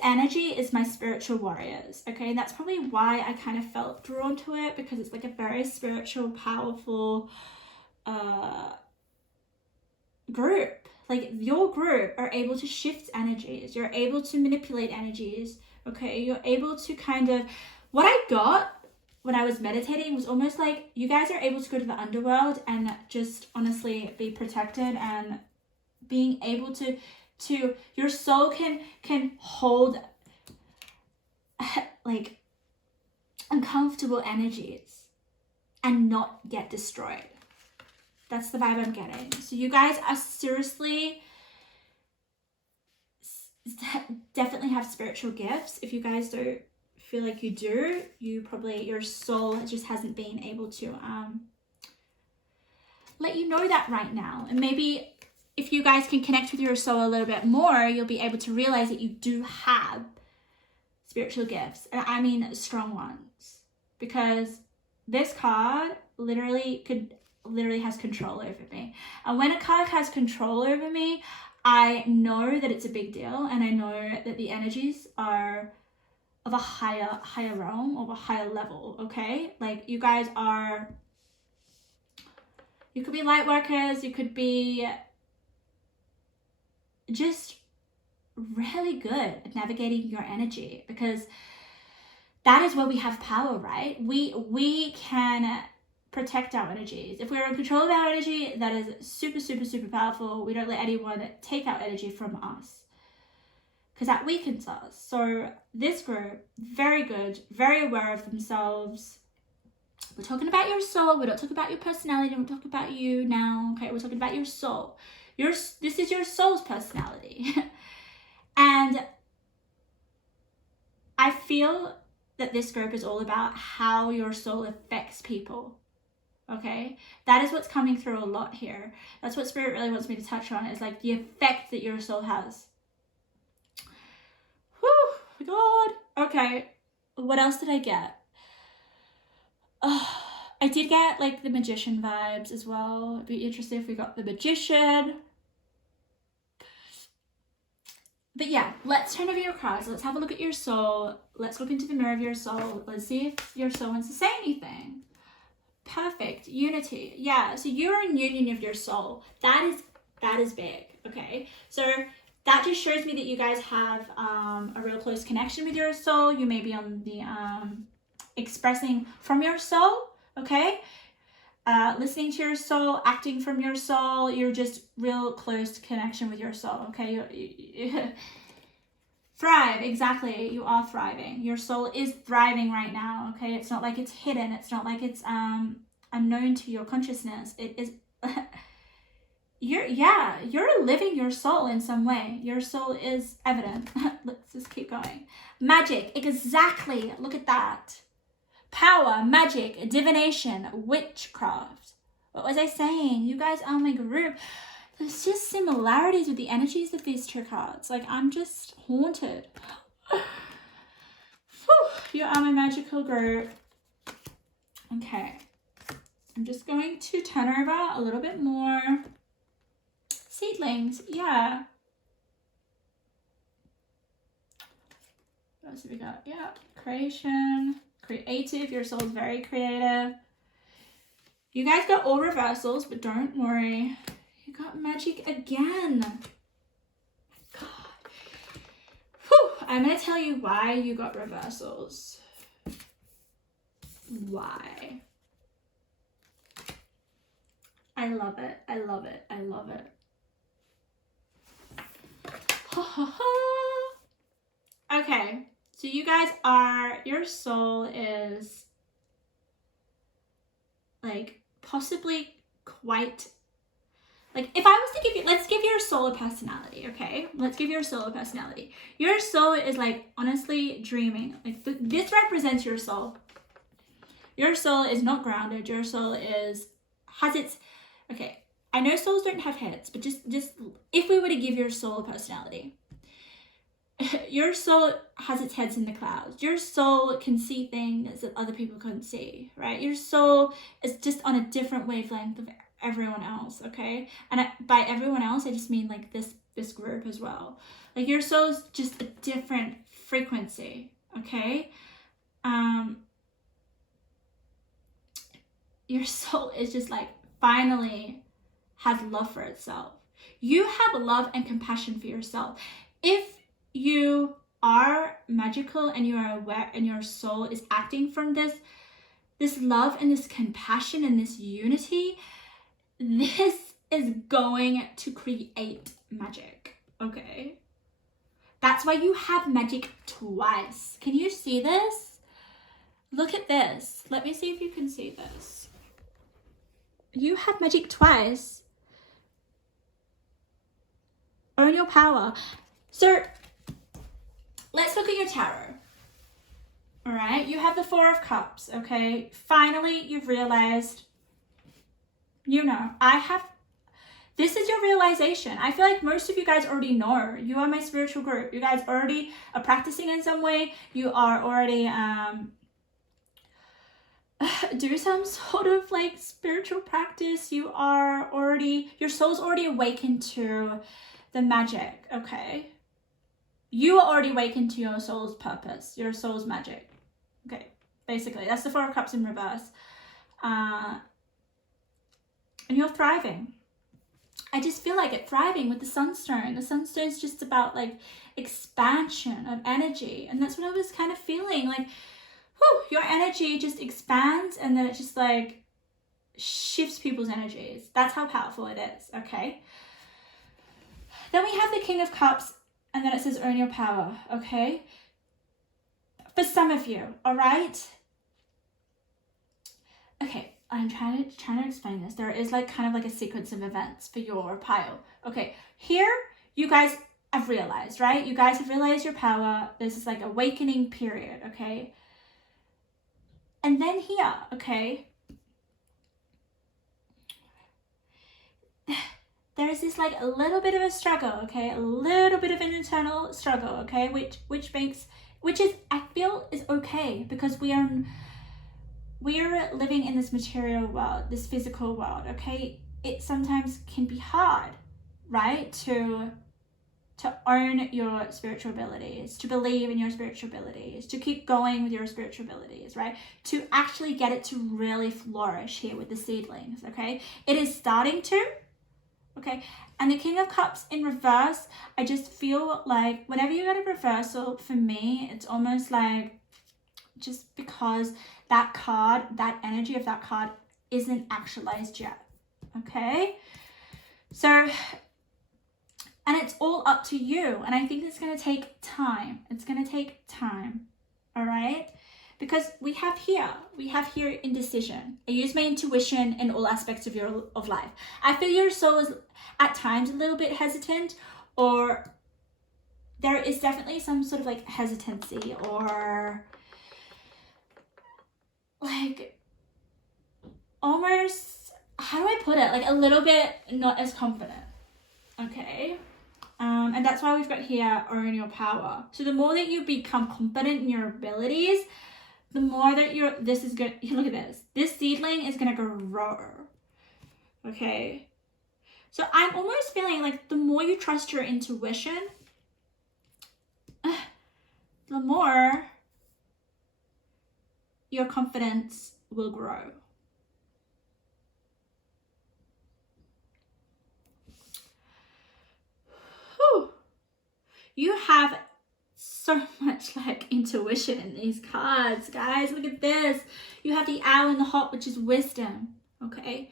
energy is my spiritual warriors, okay? And that's probably why I kind of felt drawn to it, because it's like a very spiritual, powerful group. Like your group are able to shift energies, you're able to manipulate energies, okay? You're able to kind of, what I got when I was meditating was almost like you guys are able to go to the underworld and just honestly be protected, and being able to your soul can hold like uncomfortable energies and not get destroyed. That's the vibe I'm getting. So you guys are seriously definitely have spiritual gifts. If you guys don't feel like you do, you probably, your soul just hasn't been able to let you know that right now. And maybe if you guys can connect with your soul a little bit more, you'll be able to realize that you do have spiritual gifts, and I mean strong ones, because this card literally has control over me. And when a card has control over me, I know that it's a big deal, and I know that the energies are of a higher realm, of a higher level, okay? Like you guys are, you could be light workers, you could be just really good at navigating your energy, because that is where we have power, right? We can protect our energies. If we're in control of our energy, that is super, super, super powerful. We don't let anyone take our energy from us, because that weakens us. So this group, very good, very aware of themselves. We're talking about your soul. We don't talk about your personality. We don't talk about you now, okay? We're talking about your soul. This is your soul's personality. And I feel that this group is all about how your soul affects people, okay? That is what's coming through a lot here. That's what Spirit really wants me to touch on, is like the effect that your soul has. Whew. Okay, what else did I get? I did get like the magician vibes as well. It'd be interesting if we got the magician. But yeah, let's turn over your cards. Let's have a look at your soul. Let's look into the mirror of your soul. Let's see if your soul wants to say anything. Perfect. Unity. Yeah, so you're in union of your soul. That is big. Okay, so that just shows me that you guys have a real close connection with your soul. You may be on the expressing from your soul. Okay, listening to your soul, acting from your soul. You're just real close connection with your soul. Okay, you thrive. Exactly, you are thriving. Your soul is thriving right now. Okay, it's not like it's hidden. It's not like it's unknown to your consciousness. It is. You're living your soul in some way. Your soul is evident. Let's just keep going. Magic, exactly. Look at that. Power, magic, divination, witchcraft. What was I saying? You guys are my group. There's just similarities with the energies of these two cards. Like, I'm just haunted. You are my magical group. Okay. I'm just going to turn over a little bit more. Seedlings, yeah. What else have we got? Yeah, creation, creative. Your soul's very creative. You guys got all reversals, but don't worry. You got magic again. God. Whew. I'm going to tell you why you got reversals. Why? I love it. I love it. I love it. Okay, so you guys are, your soul is like possibly quite, like if I was to give you, let's give your soul a personality, okay? Let's give your soul a personality. Your soul is like honestly dreaming. Like this represents your soul. Your soul is not grounded. Your soul has its, okay, I know souls don't have heads, but just if we were to give your soul a personality, your soul has its heads in the clouds. Your soul can see things that other people couldn't see, right? Your soul is just on a different wavelength of everyone else, okay? And by everyone else, I just mean like this group as well. Like your soul's just a different frequency, okay? Your soul is just like finally has love for itself. You have love and compassion for yourself. If you are magical and you are aware and your soul is acting from this love and this compassion and this unity, this is going to create magic, okay? That's why you have magic twice. Can you see this? Look at this. Let me see if you can see this. You have magic twice. Own your power. So let's look at your tarot. All right, you have the Four of Cups, okay? Finally, you've realized, this is your realization. I feel like most of you guys already know. You are my spiritual group. You guys already are practicing in some way. You are already do some sort of like spiritual practice. Your soul's already awakened to the magic, okay? You are already awakened to your soul's purpose, your soul's magic. Okay, basically, that's the Four of Cups in reverse. And you're thriving. I just feel like it, thriving with the Sunstone. The Sunstone is just about like expansion of energy. And that's what I was kind of feeling. Like, your energy just expands and then it just like shifts people's energies. That's how powerful it is, okay? Then we have the King of Cups, and then it says own your power, okay? For some of you, all right? Okay, I'm trying to explain this. There is like kind of like a sequence of events for your pile. Okay, here you guys have realized, right? You guys have realized your power. This is like awakening period, okay? And then here, okay? There is this like a little bit of a struggle, okay? A little bit of an internal struggle, okay? Which makes which is, I feel, is okay, because we are living in this material world, this physical world, okay? It sometimes can be hard, right? To own your spiritual abilities, to believe in your spiritual abilities, to keep going with your spiritual abilities, right? To actually get it to really flourish here with the seedlings, okay? It is starting to, okay? And the King of Cups in reverse, I just feel like whenever you get a reversal, for me, it's almost like, just because that card, that energy of that card isn't actualized yet, okay? So, and it's all up to you. And I think it's going to take time. It's going to take time, all right? Because we have here indecision. I use my intuition in all aspects of life. I feel your soul is at times a little bit hesitant, or there is definitely some sort of like hesitancy, or like almost, how do I put it? Like a little bit not as confident, okay? And that's why we've got here, own your power. So the more that you become confident in your abilities, the more that this is good. Look at this. This seedling is going to grow, okay? So I'm almost feeling like the more you trust your intuition, the more your confidence will grow. Whew. You have so much like intuition in these cards, guys. Look at this. You have the owl in the hot, which is wisdom, okay?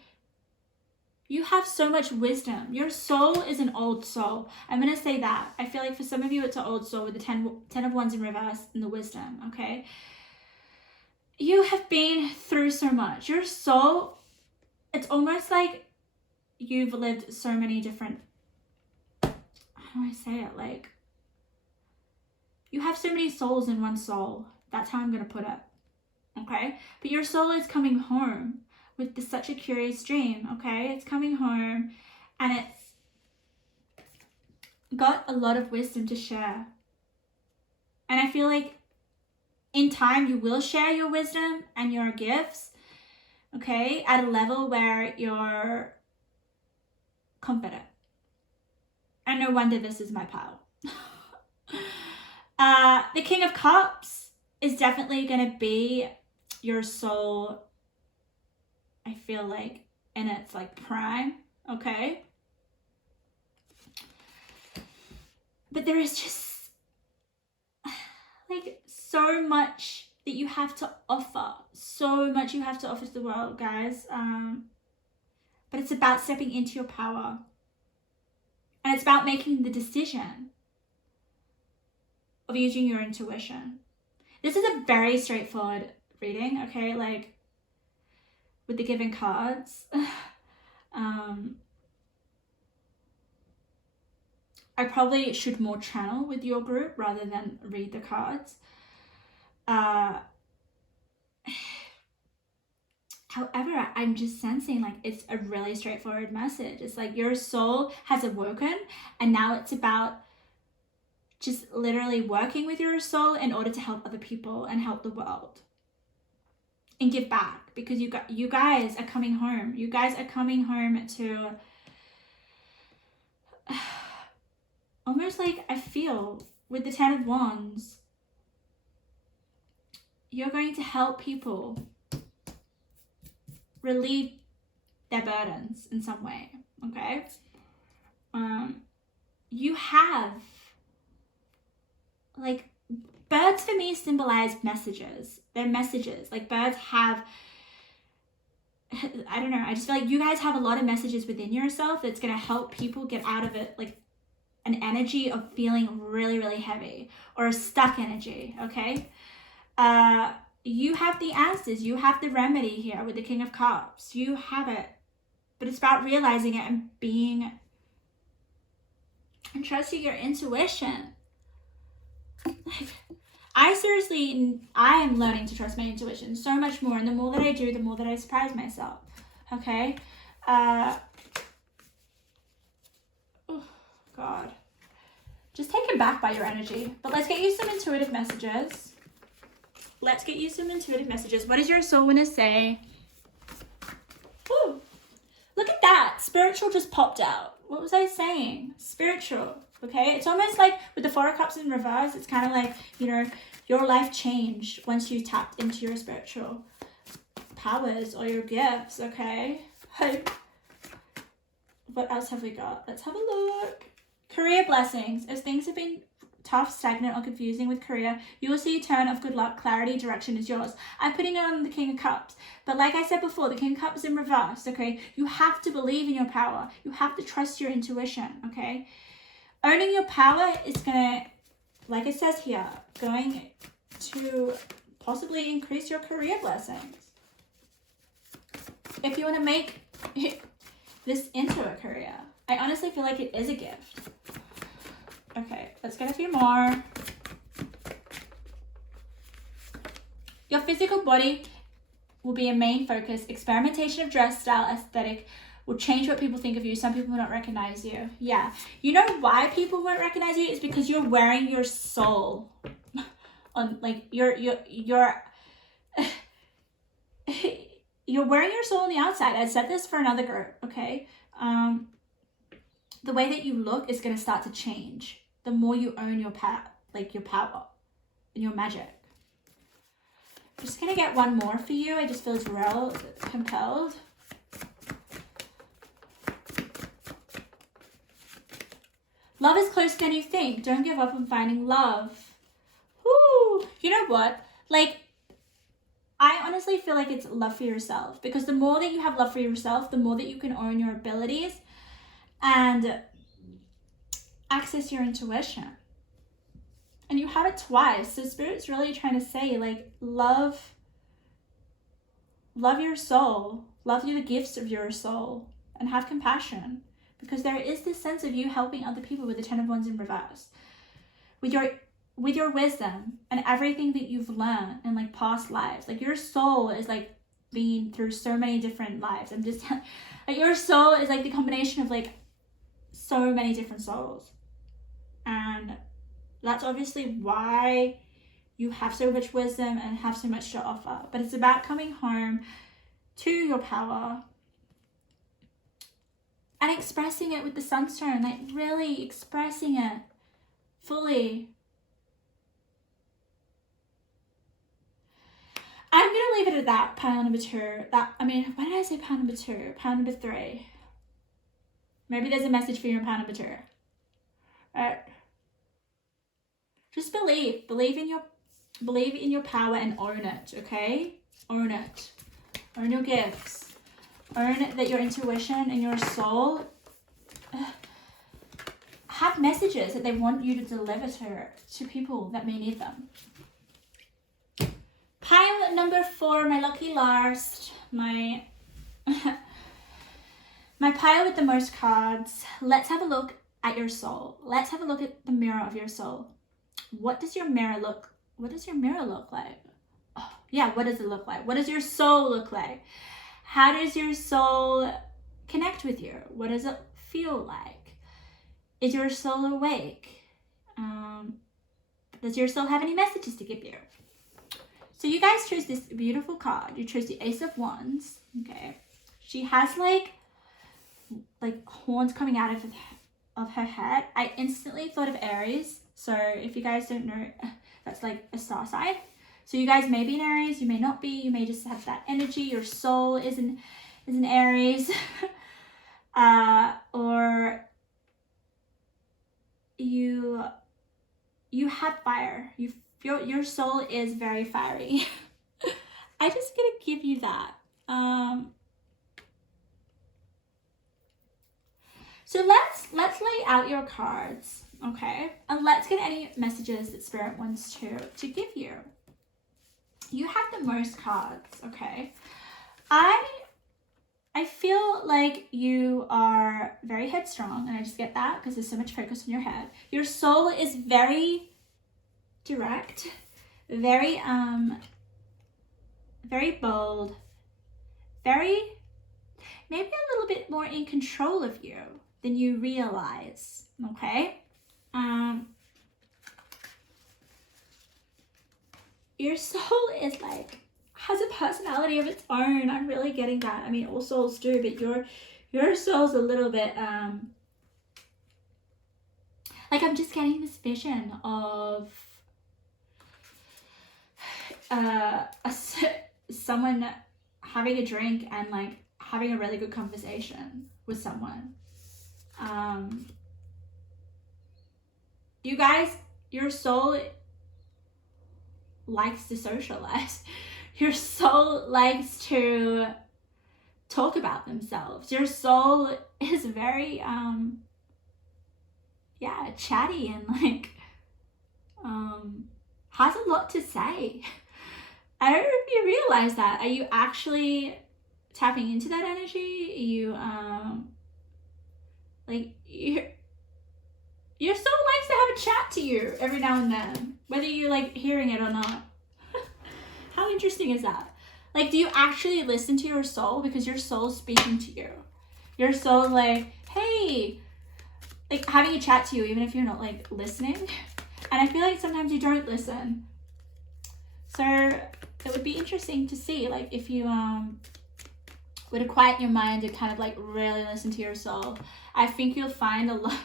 You have so much wisdom. Your soul is an old soul. I'm going to say that. I feel like for some of you, it's an old soul with the 10 of Wands in reverse and the wisdom, okay? You have been through so much. Your soul, it's almost like you've lived so many different, how do I say it? Like, you have so many souls in one soul. That's how I'm going to put it, okay? But your soul is coming home with such a curious dream, okay? It's coming home and it's got a lot of wisdom to share. And I feel like in time you will share your wisdom and your gifts, okay? At a level where you're confident. And no wonder this is my pile. The King of Cups is definitely going to be your soul, I feel like, in its like prime, okay? But there is just like so much that you have to offer. So much you have to offer to the world, guys. But it's about stepping into your power. And it's about making the decision of using your intuition. This is a very straightforward reading, okay? Like, with the given cards, I probably should more channel with your group rather than read the cards. However, I'm just sensing like it's a really straightforward message. It's like your soul has awoken, and now it's about just literally working with your soul in order to help other people and help the world and give back, because you guys are coming home. You guys are coming home to almost like, I feel with the 10 of Wands, you're going to help people relieve their burdens in some way, okay? You have, like, birds for me symbolize messages. They're messages. Like, birds have, I don't know, I just feel like you guys have a lot of messages within yourself that's going to help people get out of it, like an energy of feeling really, really heavy, or a stuck energy, okay? You have the answers. You have the remedy here with the King of Cups. You have it. But it's about realizing it and being, and trusting your intuition. Like, I am learning to trust my intuition so much more. And the more that I do, the more that I surprise myself. Okay? Oh, God. just taken back by your energy. But let's get you some intuitive messages. Let's get you some intuitive messages. What does your soul want to say? Woo. Look at that. Spiritual just popped out. What was I saying? Spiritual. Okay. It's almost like with the Four of Cups in reverse, it's kind of like, you know, your life changed once you tapped into your spiritual powers or your gifts. Okay. What else have we got? Let's have a look. Career blessings. As things have been tough, stagnant, or confusing with career, you will see a turn of good luck. Clarity, direction is yours. I'm putting it on the King of Cups. But like I said before, the King of Cups in reverse, okay? You have to believe in your power. You have to trust your intuition, okay? Owning your power is going to, like it says here, going to possibly increase your career blessings. If you want to make this into a career, I honestly feel like it is a gift. Okay, let's get a few more. Your physical body will be a main focus. Experimentation of dress, style, aesthetic will change what people think of you. Some people will not recognize you. Yeah. You know why people won't recognize you? It's because you're wearing your soul on, like, you're you're wearing your soul on the outside. I said this for another group, okay? The way that you look is going to start to change the more you own your your power and your magic. I'm just going to get one more for you. I just feel real compelled. Love is closer than you think. Don't give up on finding love. Woo! You know what? Like, I honestly feel like it's love for yourself, because the more that you have love for yourself, the more that you can own your abilities and access your intuition. And you have it twice. So Spirit's really trying to say, like, love your soul, love the gifts of your soul, and have compassion, because there is this sense of you helping other people with the Ten of Wands in reverse. With your wisdom and everything that you've learned in, like, past lives. Like, your soul is, like, being through so many different lives. I'm just like, your soul is like the combination of, like, so many different souls. And that's obviously why you have so much wisdom and have so much to offer. But it's about coming home to your power and expressing it with the Sunstone, like really expressing it fully. I'm going to leave it at that, pile number 2. Why did I say pile number 2? Pile number 3. Maybe there's a message for you in pile number 2. Just believe in your power and own it, okay? Own it. Own your gifts. Own that your intuition and your soul have messages that they want you to deliver to people that may need them. Pile number 4, my lucky last, my pile with the most cards. Let's have a look at your soul. Let's have a look at the mirror of your soul. What does your mirror look like? Oh, yeah, what does it look like? What does your soul look like? How does your soul connect with you? What does it feel like? Is your soul awake? Does your soul have any messages to give you? So you guys chose this beautiful card. You chose the Ace of Wands. Okay. She has like horns coming out of her head. I instantly thought of Aries. So if you guys don't know, that's like a star sign. So you guys may be in Aries, you may not be, you may just have that energy. Your soul is in Aries. Or you have fire. Your soul is very fiery. I just gonna give you that. So let's lay out your cards, okay? And let's get any messages that Spirit wants to give you. You have the most cards, okay? I feel like you are very headstrong, and I just get that because there's so much focus on your head. Your soul is very direct, very bold, maybe a little bit more in control of you than you realize, okay? Your soul is like, has a personality of its own. I'm really getting that. I mean, all souls do, but your soul's a little bit, like, I'm just getting this vision of someone having a drink and like having a really good conversation with someone. You guys, your soul likes to socialize. Your soul likes to talk about themselves. Your soul is very chatty and like has a lot to say. I don't know if you realize that. Are you actually tapping into that energy? You like your soul likes to have a chat to you every now and then, whether you're like hearing it or not. How interesting is that? Like, do you actually listen to your soul? Because your soul's speaking to you. Your soul's like, hey, like having a chat to you, even if you're not like listening. And I feel like sometimes you don't listen. So it would be interesting to see, like, if you were to quiet your mind and kind of like really listen to your soul. I think you'll find a lot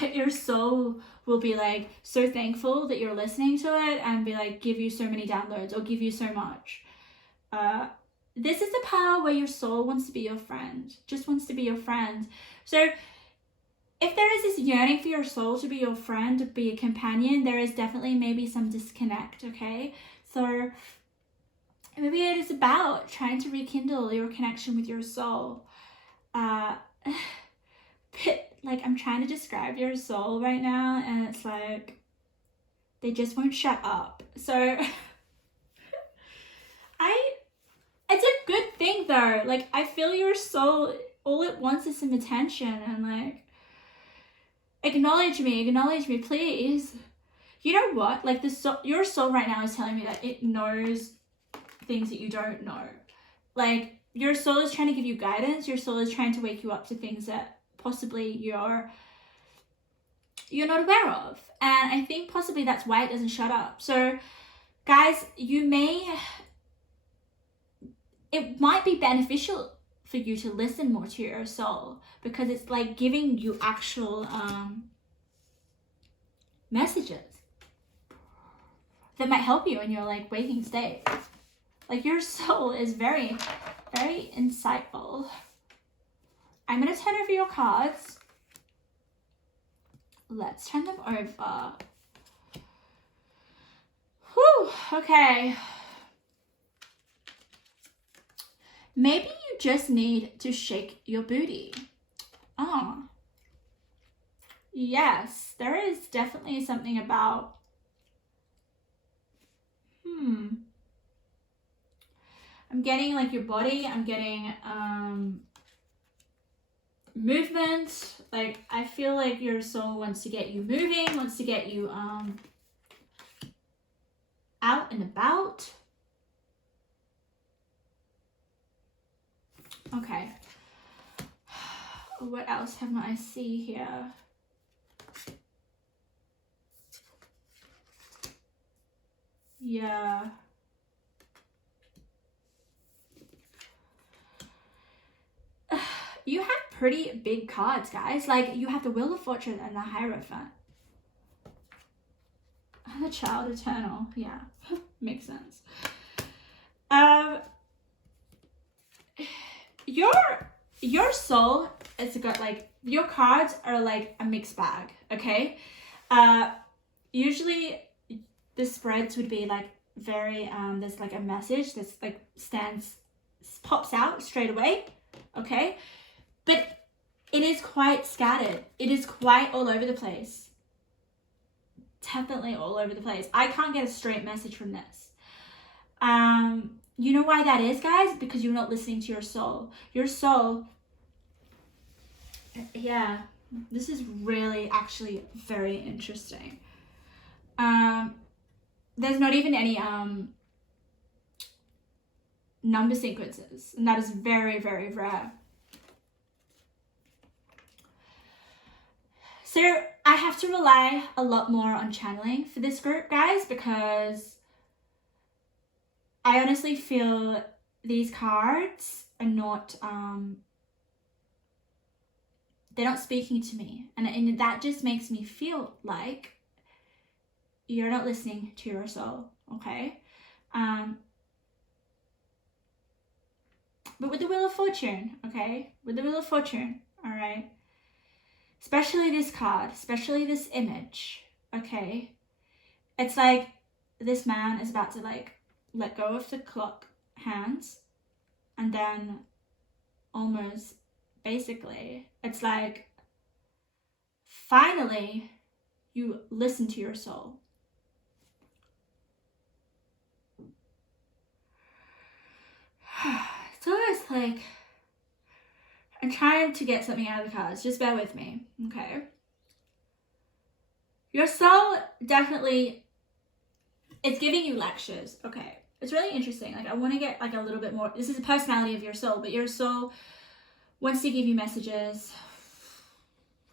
that your soul will be like so thankful that you're listening to it and be like, give you so many downloads or give you so much. This is the power where your soul wants to be your friend, just wants to be your friend. So if there is this yearning for your soul to be your friend, to be a companion, there is definitely maybe some disconnect, okay? So maybe it is about trying to rekindle your connection with your soul. But like, I'm trying to describe your soul right now, and it's like they just won't shut up. So it's a good thing though. Like, I feel your soul, all it wants is some attention and like, acknowledge me, please. You know what? Like, your soul right now is telling me that it knows things that you don't know. Like, your soul is trying to give you guidance. Your soul is trying to wake you up to things that possibly you're not aware of. And I think possibly that's why it doesn't shut up. So guys, it might be beneficial for you to listen more to your soul, because it's like giving you actual messages that might help you in your like waking state. Like, your soul is very, very insightful. I'm going to turn over your cards. Let's turn them over. Whew, okay. Maybe you just need to shake your booty. Oh. Yes, there is definitely something about... I'm getting like your body. I'm getting movement. Like, I feel like your soul wants to get you moving, wants to get you out and about. Okay. What else have I see here? Yeah. You have pretty big cards, guys. Like, you have the Wheel of Fortune and the Hierophant. The Child Eternal. Yeah. Makes sense. Your soul, it's got like, your cards are like a mixed bag, okay? Usually the spreads would be like very, there's like a message that's like pops out straight away, okay? But it is quite scattered. It is quite all over the place. Definitely all over the place. I can't get a straight message from this. You know why that is, guys? Because you're not listening to your soul. Your soul, yeah, this is really actually very interesting. There's not even any number sequences, and that is very, very rare. So I have to rely a lot more on channeling for this group, guys, because I honestly feel these cards are not, they're not speaking to me. And that just makes me feel like you're not listening to your soul, okay? But with the Wheel of Fortune, okay? With the Wheel of Fortune, all right? Especially this card, especially this image, okay? It's like this man is about to like let go of the clock hands, and then almost basically it's like finally you listen to your soul. It's almost like I'm trying to get something out of the cards. Just bear with me, okay? Your soul definitely, it's giving you lectures, okay? It's really interesting. Like I want to get like a little bit more. This is the personality of your soul, but your soul wants to give you messages,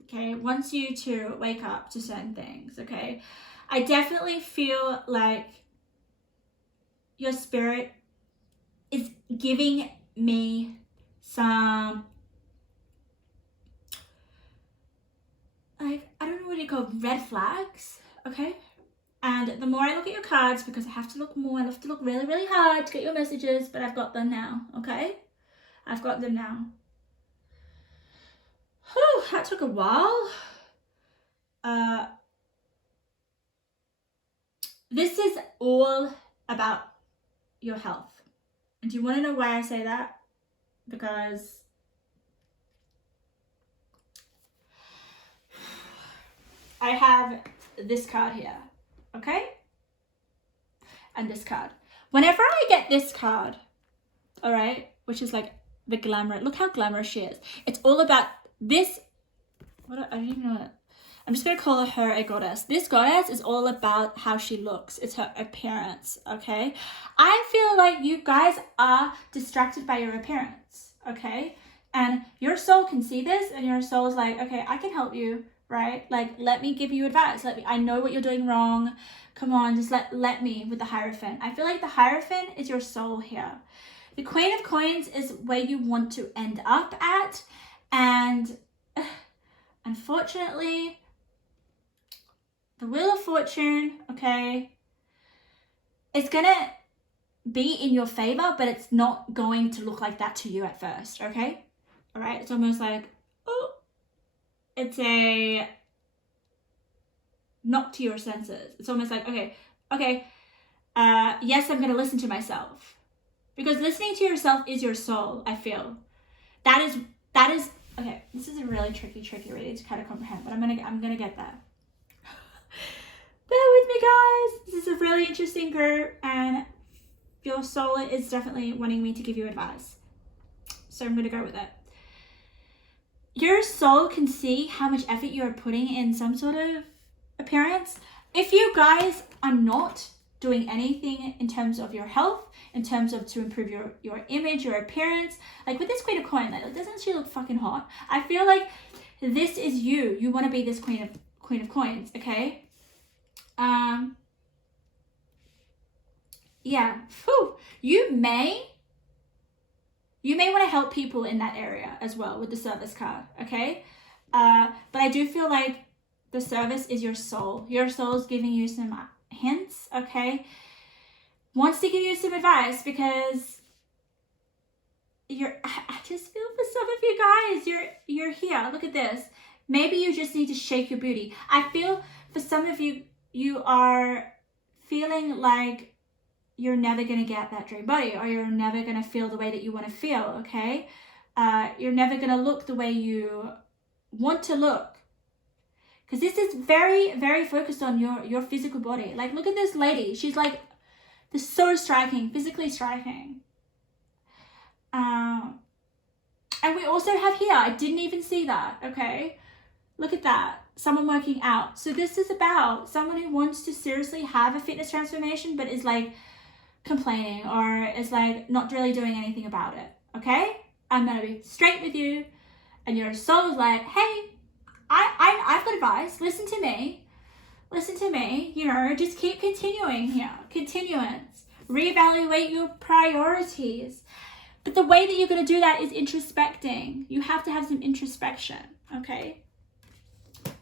okay? Wants you to wake up to certain things, okay? I definitely feel like your spirit is giving me some, like, I don't know what you call red flags, okay? And the more I look at your cards, because I have to look more, I have to look really, really hard to get your messages, but I've got them now, okay? I've got them now. Whew, that took a while. This is all about your health. And do you want to know why I say that? Because I have this card here, okay? And this card. Whenever I get this card, all right, which is like the glamour, look how glamorous she is. It's all about this, I don't even know. I'm just going to call her a goddess. This goddess is all about how she looks. It's her appearance, okay? I feel like you guys are distracted by your appearance, okay? And your soul can see this, and your soul's like, okay, I can help you, right? Like, let me give you advice. I know what you're doing wrong. Come on, just let me with the Hierophant. I feel like the Hierophant is your soul here. The Queen of Coins is where you want to end up at. And unfortunately, the Wheel of Fortune, okay, it's going to be in your favor, but it's not going to look like that to you at first, okay? All right, it's almost like, oh, it's a knock to your senses. It's almost like, okay, yes, I'm going to listen to myself. Because listening to yourself is your soul, I feel. That is, okay, this is a really tricky reading to kind of comprehend, but I'm gonna get that. Bear with me, guys. This is a really interesting group, and your soul is definitely wanting me to give you advice. So I'm gonna go with it. Your soul can see how much effort you're putting in some sort of appearance. If you guys are not doing anything in terms of your health, in terms of to improve your image, your appearance, like with this Queen of Coins, like, doesn't she look fucking hot? I feel like this is you. You want to be this Queen of Coins, okay? Yeah. Whew. You may want to help people in that area as well with the service card, okay? But I do feel like the service is your soul. Your soul's giving you some hints, okay? Wants to give you some advice because I just feel for some of you guys, you're here. Look at this. Maybe you just need to shake your booty. I feel for some of you, you are feeling like you're never going to get that dream body, or you're never going to feel the way that you want to feel, okay? You're never going to look the way you want to look. Because this is very, very focused on your physical body. Like, look at this lady. She's like, this is so striking, physically striking. And we also have here, I didn't even see that, okay? Look at that, someone working out. So this is about someone who wants to seriously have a fitness transformation, but is like complaining or is like not really doing anything about it, okay? I'm gonna be straight with you, and your soul's like, hey, I've got advice. Listen to me. Listen to me. You know, just keep continuing here. Continuance. Reevaluate your priorities. But the way that you're going to do that is introspecting. You have to have some introspection, okay?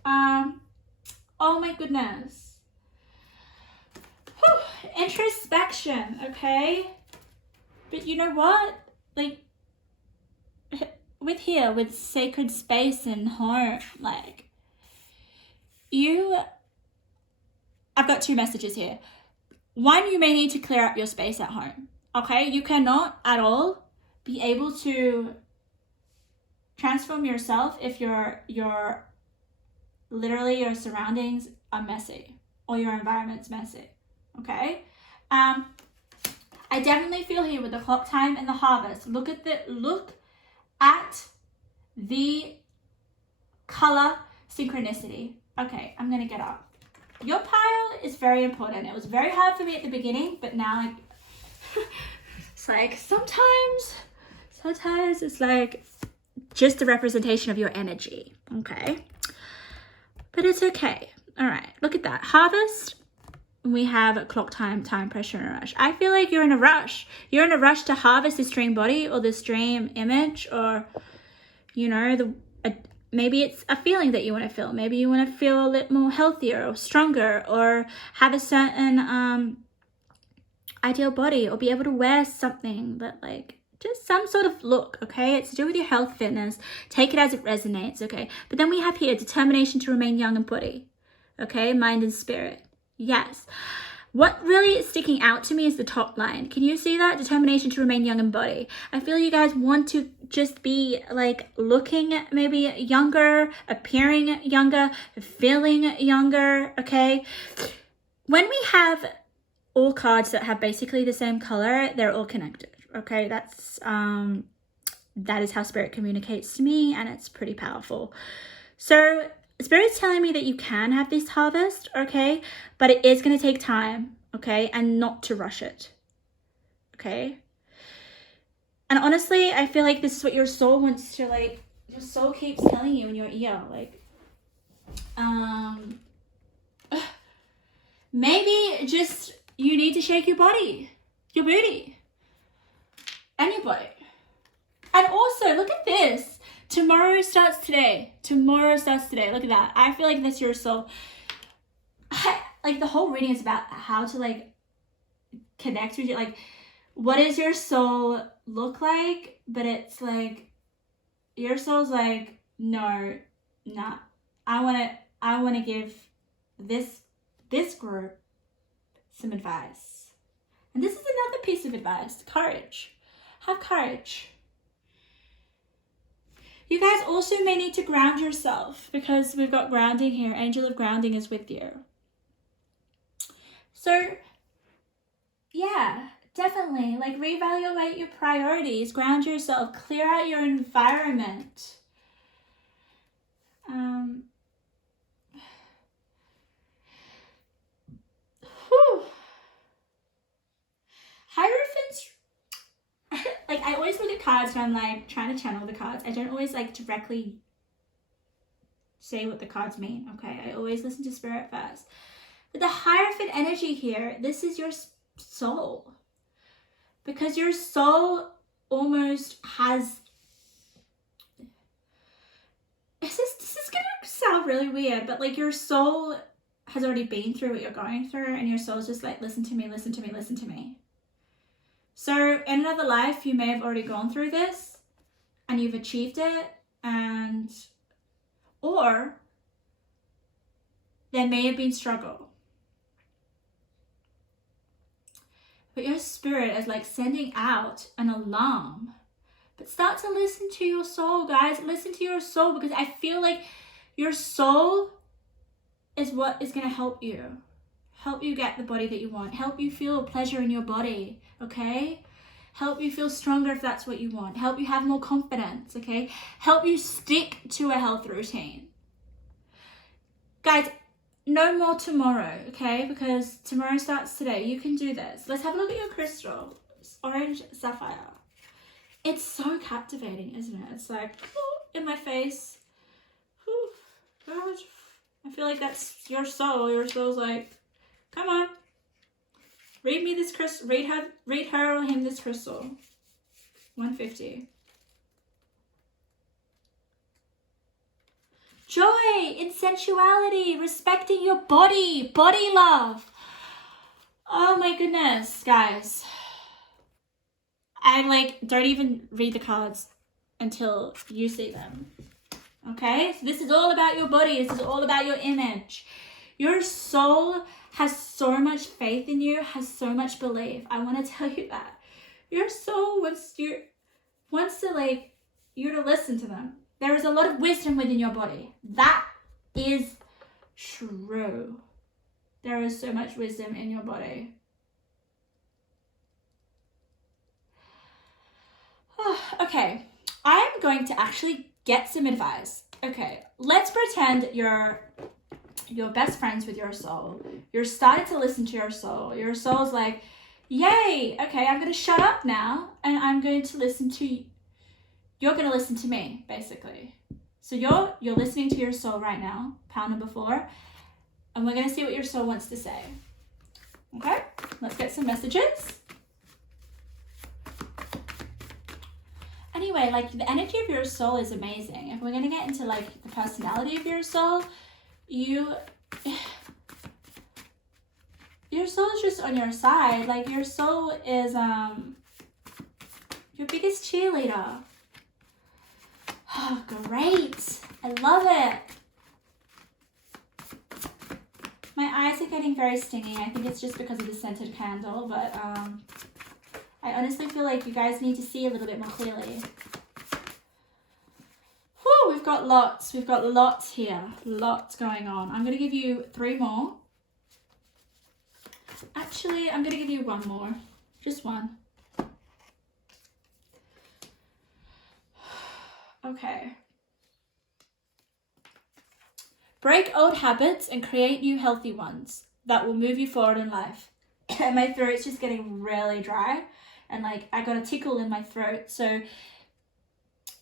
Oh my goodness. Whew. Introspection, okay? But you know what? Like, with sacred space and home, like, I've got two messages here. One, you may need to clear up your space at home, okay? You cannot at all be able to transform yourself if your literally your surroundings are messy or your environment's messy, okay? I definitely feel here with the clock time and the harvest. Look at the color synchronicity. Okay, I'm gonna get up. Your pile is very important. It was very hard for me at the beginning, but now it's like sometimes it's like just a representation of your energy, okay? But it's okay. All right, look at that. Harvest, we have clock time, time pressure, and rush. I feel like you're in a rush. You're in a rush to harvest this dream body or this dream image, or, you know, maybe it's a feeling that you want to feel. Maybe you want to feel a little more healthier or stronger, or have a certain ideal body, or be able to wear something that, like, just some sort of look, okay? It's to do with your health, fitness. Take it as it resonates, okay? But then we have here determination to remain young and body, okay? Mind and spirit. Yes. What really is sticking out to me is the top line. Can you see that? Determination to remain young in body. I feel you guys want to just be like looking maybe younger, appearing younger, feeling younger, okay? When we have all cards that have basically the same color, they're all connected, okay? That is how spirit communicates to me, and it's pretty powerful. So Spirit's telling me that you can have this harvest, okay? But it is going to take time, okay? And not to rush it, okay? And honestly, I feel like this is what your soul wants to, like, your soul keeps telling you in your ear, like, maybe just you need to shake your body, your booty, and your body. And also, look at this. Tomorrow starts today. Tomorrow starts today. Look at that. I feel like that's your soul. Like, the whole reading is about how to, like, connect with you. Like, what does your soul look like? But it's like, your soul's like, no, nah. I want to give this group some advice. And this is another piece of advice. Courage. Have courage. You guys also may need to ground yourself, because we've got grounding here. Angel of grounding is with you. So, yeah, definitely, like, reevaluate your priorities, ground yourself, clear out your environment. Hierophants, like, I always look at cards and I'm like trying to channel the cards. I don't always like directly say what the cards mean, okay? I always listen to spirit first. But the Hierophant energy here, this is your soul. Because your soul almost has, this is gonna sound really weird, but like, your soul has already been through what you're going through, and your soul's just like, listen to me, listen to me, listen to me. So in another life, you may have already gone through this and you've achieved it, or there may have been struggle. But your spirit is like sending out an alarm. But start to listen to your soul, guys. Listen to your soul, because I feel like your soul is what is going to help you. Help you get the body that you want. Help you feel pleasure in your body, okay? Help you feel stronger if that's what you want. Help you have more confidence, okay? Help you stick to a health routine. Guys, no more tomorrow, okay? Because tomorrow starts today. You can do this. Let's have a look at your crystal. It's orange sapphire. It's so captivating, isn't it? It's like, in my face. God, I feel like that's your soul. Your soul's like, come on. Read me this crystal. Read her or him this crystal. 150. Joy in sensuality, respecting your body, body love. Oh my goodness, guys. I'm like, don't even read the cards until you see them. Okay? So this is all about your body. This is all about your image. Your soul has so much faith in you, has so much belief. I want to tell you that. Your soul wants to like you to listen to them. There is a lot of wisdom within your body. That is true. There is so much wisdom in your body. Okay, I'm going to actually get some advice. Okay, let's pretend you're best friends with your soul. You're starting to listen to your soul. Your soul's like, yay, okay, I'm going to shut up now and I'm going to listen to you. You're going to listen to me, basically. So you're listening to your soul right now, pile number 4, and we're going to see what your soul wants to say. Okay, let's get some messages. Anyway, like the energy of your soul is amazing. If we're going to get into like the personality of your soul, your soul is just on your side. Like your soul is your biggest cheerleader. Oh, great. I love it. My eyes are getting very stingy. I think it's just because of the scented candle, but I honestly feel like you guys need to see a little bit more clearly. Whew, we've got lots. We've got lots here. Lots going on. I'm going to give you 3 more. Actually, I'm going to give you 1 more. Just 1. Okay. Break old habits and create new healthy ones that will move you forward in life. And my throat's just getting really dry and like I got a tickle in my throat. So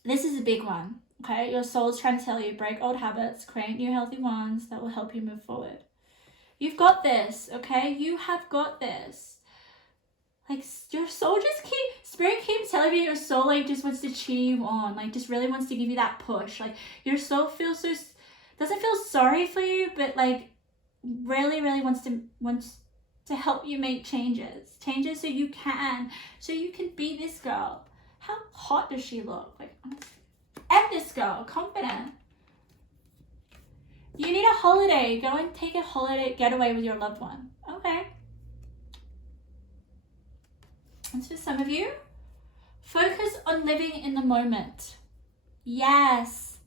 this is a big one, okay? Your soul's trying to tell you, break old habits, create new healthy ones that will help you move forward. You've got this, okay? You have got this. Like your soul Spirit keeps telling me your soul like just wants to cheer you on, like just really wants to give you that push. Like your soul doesn't feel sorry for you, but like really wants to help you make changes so you can be this girl. How hot does she look? Like honestly. And this girl, confident. You need a holiday. Go and take a holiday getaway with your loved one. Okay. And for some of you, focus on living in the moment. Yes.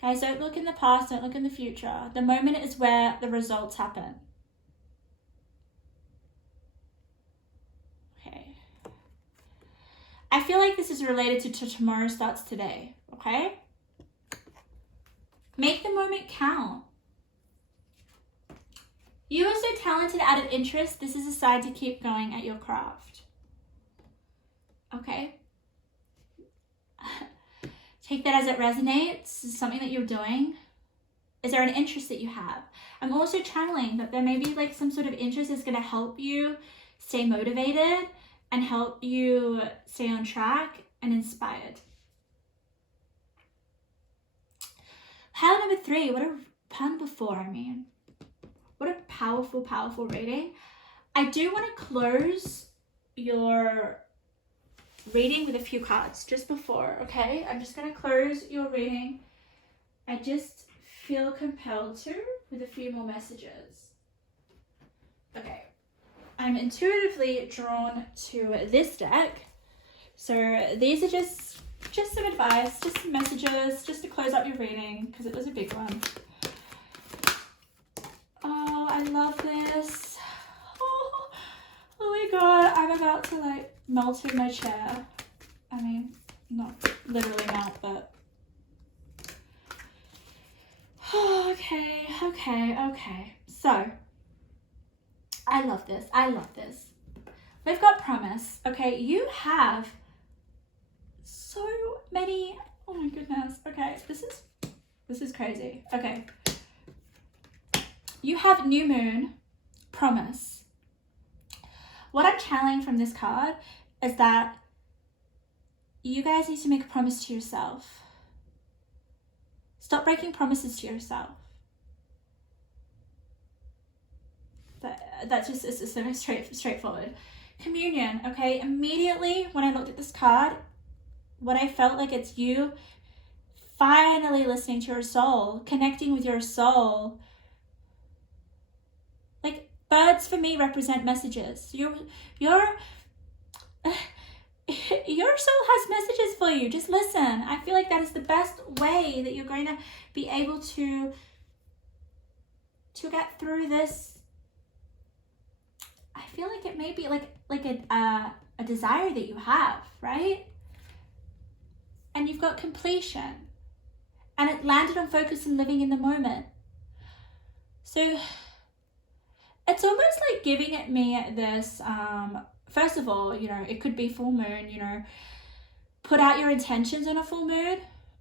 Guys, don't look in the past, don't look in the future. The moment is where the results happen. Okay. I feel like this is related to tomorrow starts today, okay? Make the moment count. You are so talented at an interest. This is a sign to keep going at your craft. Okay? Take that as it resonates. Something that you're doing. Is there an interest that you have? I'm also channeling that there may be like some sort of interest that's going to help you stay motivated and help you stay on track and inspired. Pile number 3. Pile number 4, I mean. What a powerful, powerful reading. I do want to close your reading with a few cards just before, okay? I'm just going to close your reading. I just feel compelled to with a few more messages. Okay. I'm intuitively drawn to this deck. So these are just some advice, just some messages, just to close up your reading because it was a big one. Oh, I love this. Oh my god, I'm about to like melt in my chair. I mean, not literally melt, but okay. So, I love this. We've got promise. Okay, you have so many, oh my goodness. Okay, this is This is crazy. Okay. You have new moon, promise. What I'm channeling from this card is that you guys need to make a promise to yourself. Stop breaking promises to yourself. That's just, it's so straightforward. Communion, okay? Immediately when I looked at this card, what I felt like it's you finally listening to your soul, connecting with your soul. Like, birds for me represent messages. Your soul has messages for you. Just listen. I feel like that is the best way that you're going to be able to get through this. I feel like it may be like a desire that you have, right? And you've got completion. And it landed on focus and living in the moment. So it's almost like giving it me this, first of all, you know, it could be full moon, you know, put out your intentions on a full moon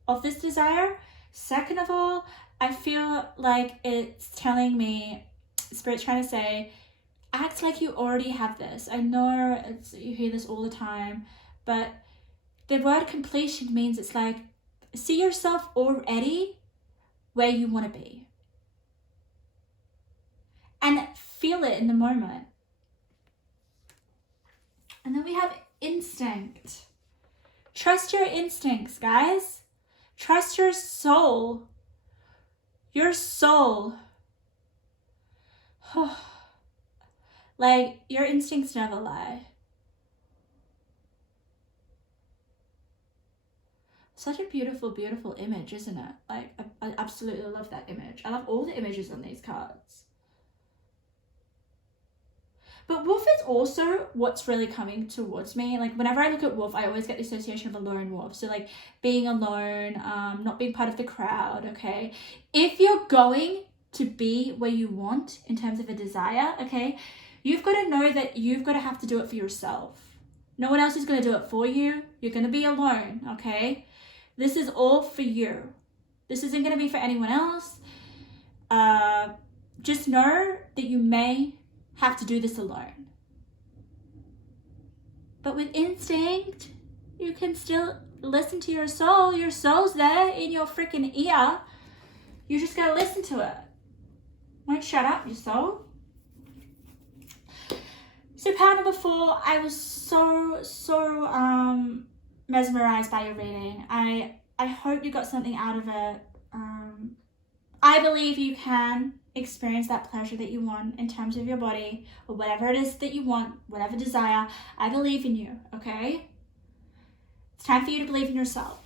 of this desire. Second of all, I feel like it's telling me, Spirit's trying to say, act like you already have this. I know you hear this all the time, but the word completion means it's like, see yourself already where you want to be. And feel it in the moment. And then we have instinct. Trust your instincts, guys. Trust your soul. Your soul. Like, your instincts never lie. Such a beautiful, beautiful image, isn't it? Like, I absolutely love that image. I love all the images on these cards. But wolf is also what's really coming towards me. Like, whenever I look at wolf, I always get the association of a lone wolf. So, like, being alone, not being part of the crowd, okay? If you're going to be where you want in terms of a desire, okay, you've got to know that you've got to have to do it for yourself. No one else is going to do it for you. You're going to be alone, okay? This is all for you. This isn't going to be for anyone else. Just know that you may have to do this alone. But with instinct, you can still listen to your soul. Your soul's there in your freaking ear. You just gotta listen to it. Won't shut up, your soul. So part number 4, I was so mesmerized by your reading. I hope you got something out of it. I believe you can experience that pleasure that you want in terms of your body, or whatever it is that you want, whatever desire. I believe in you, okay? It's time for you to believe in yourself.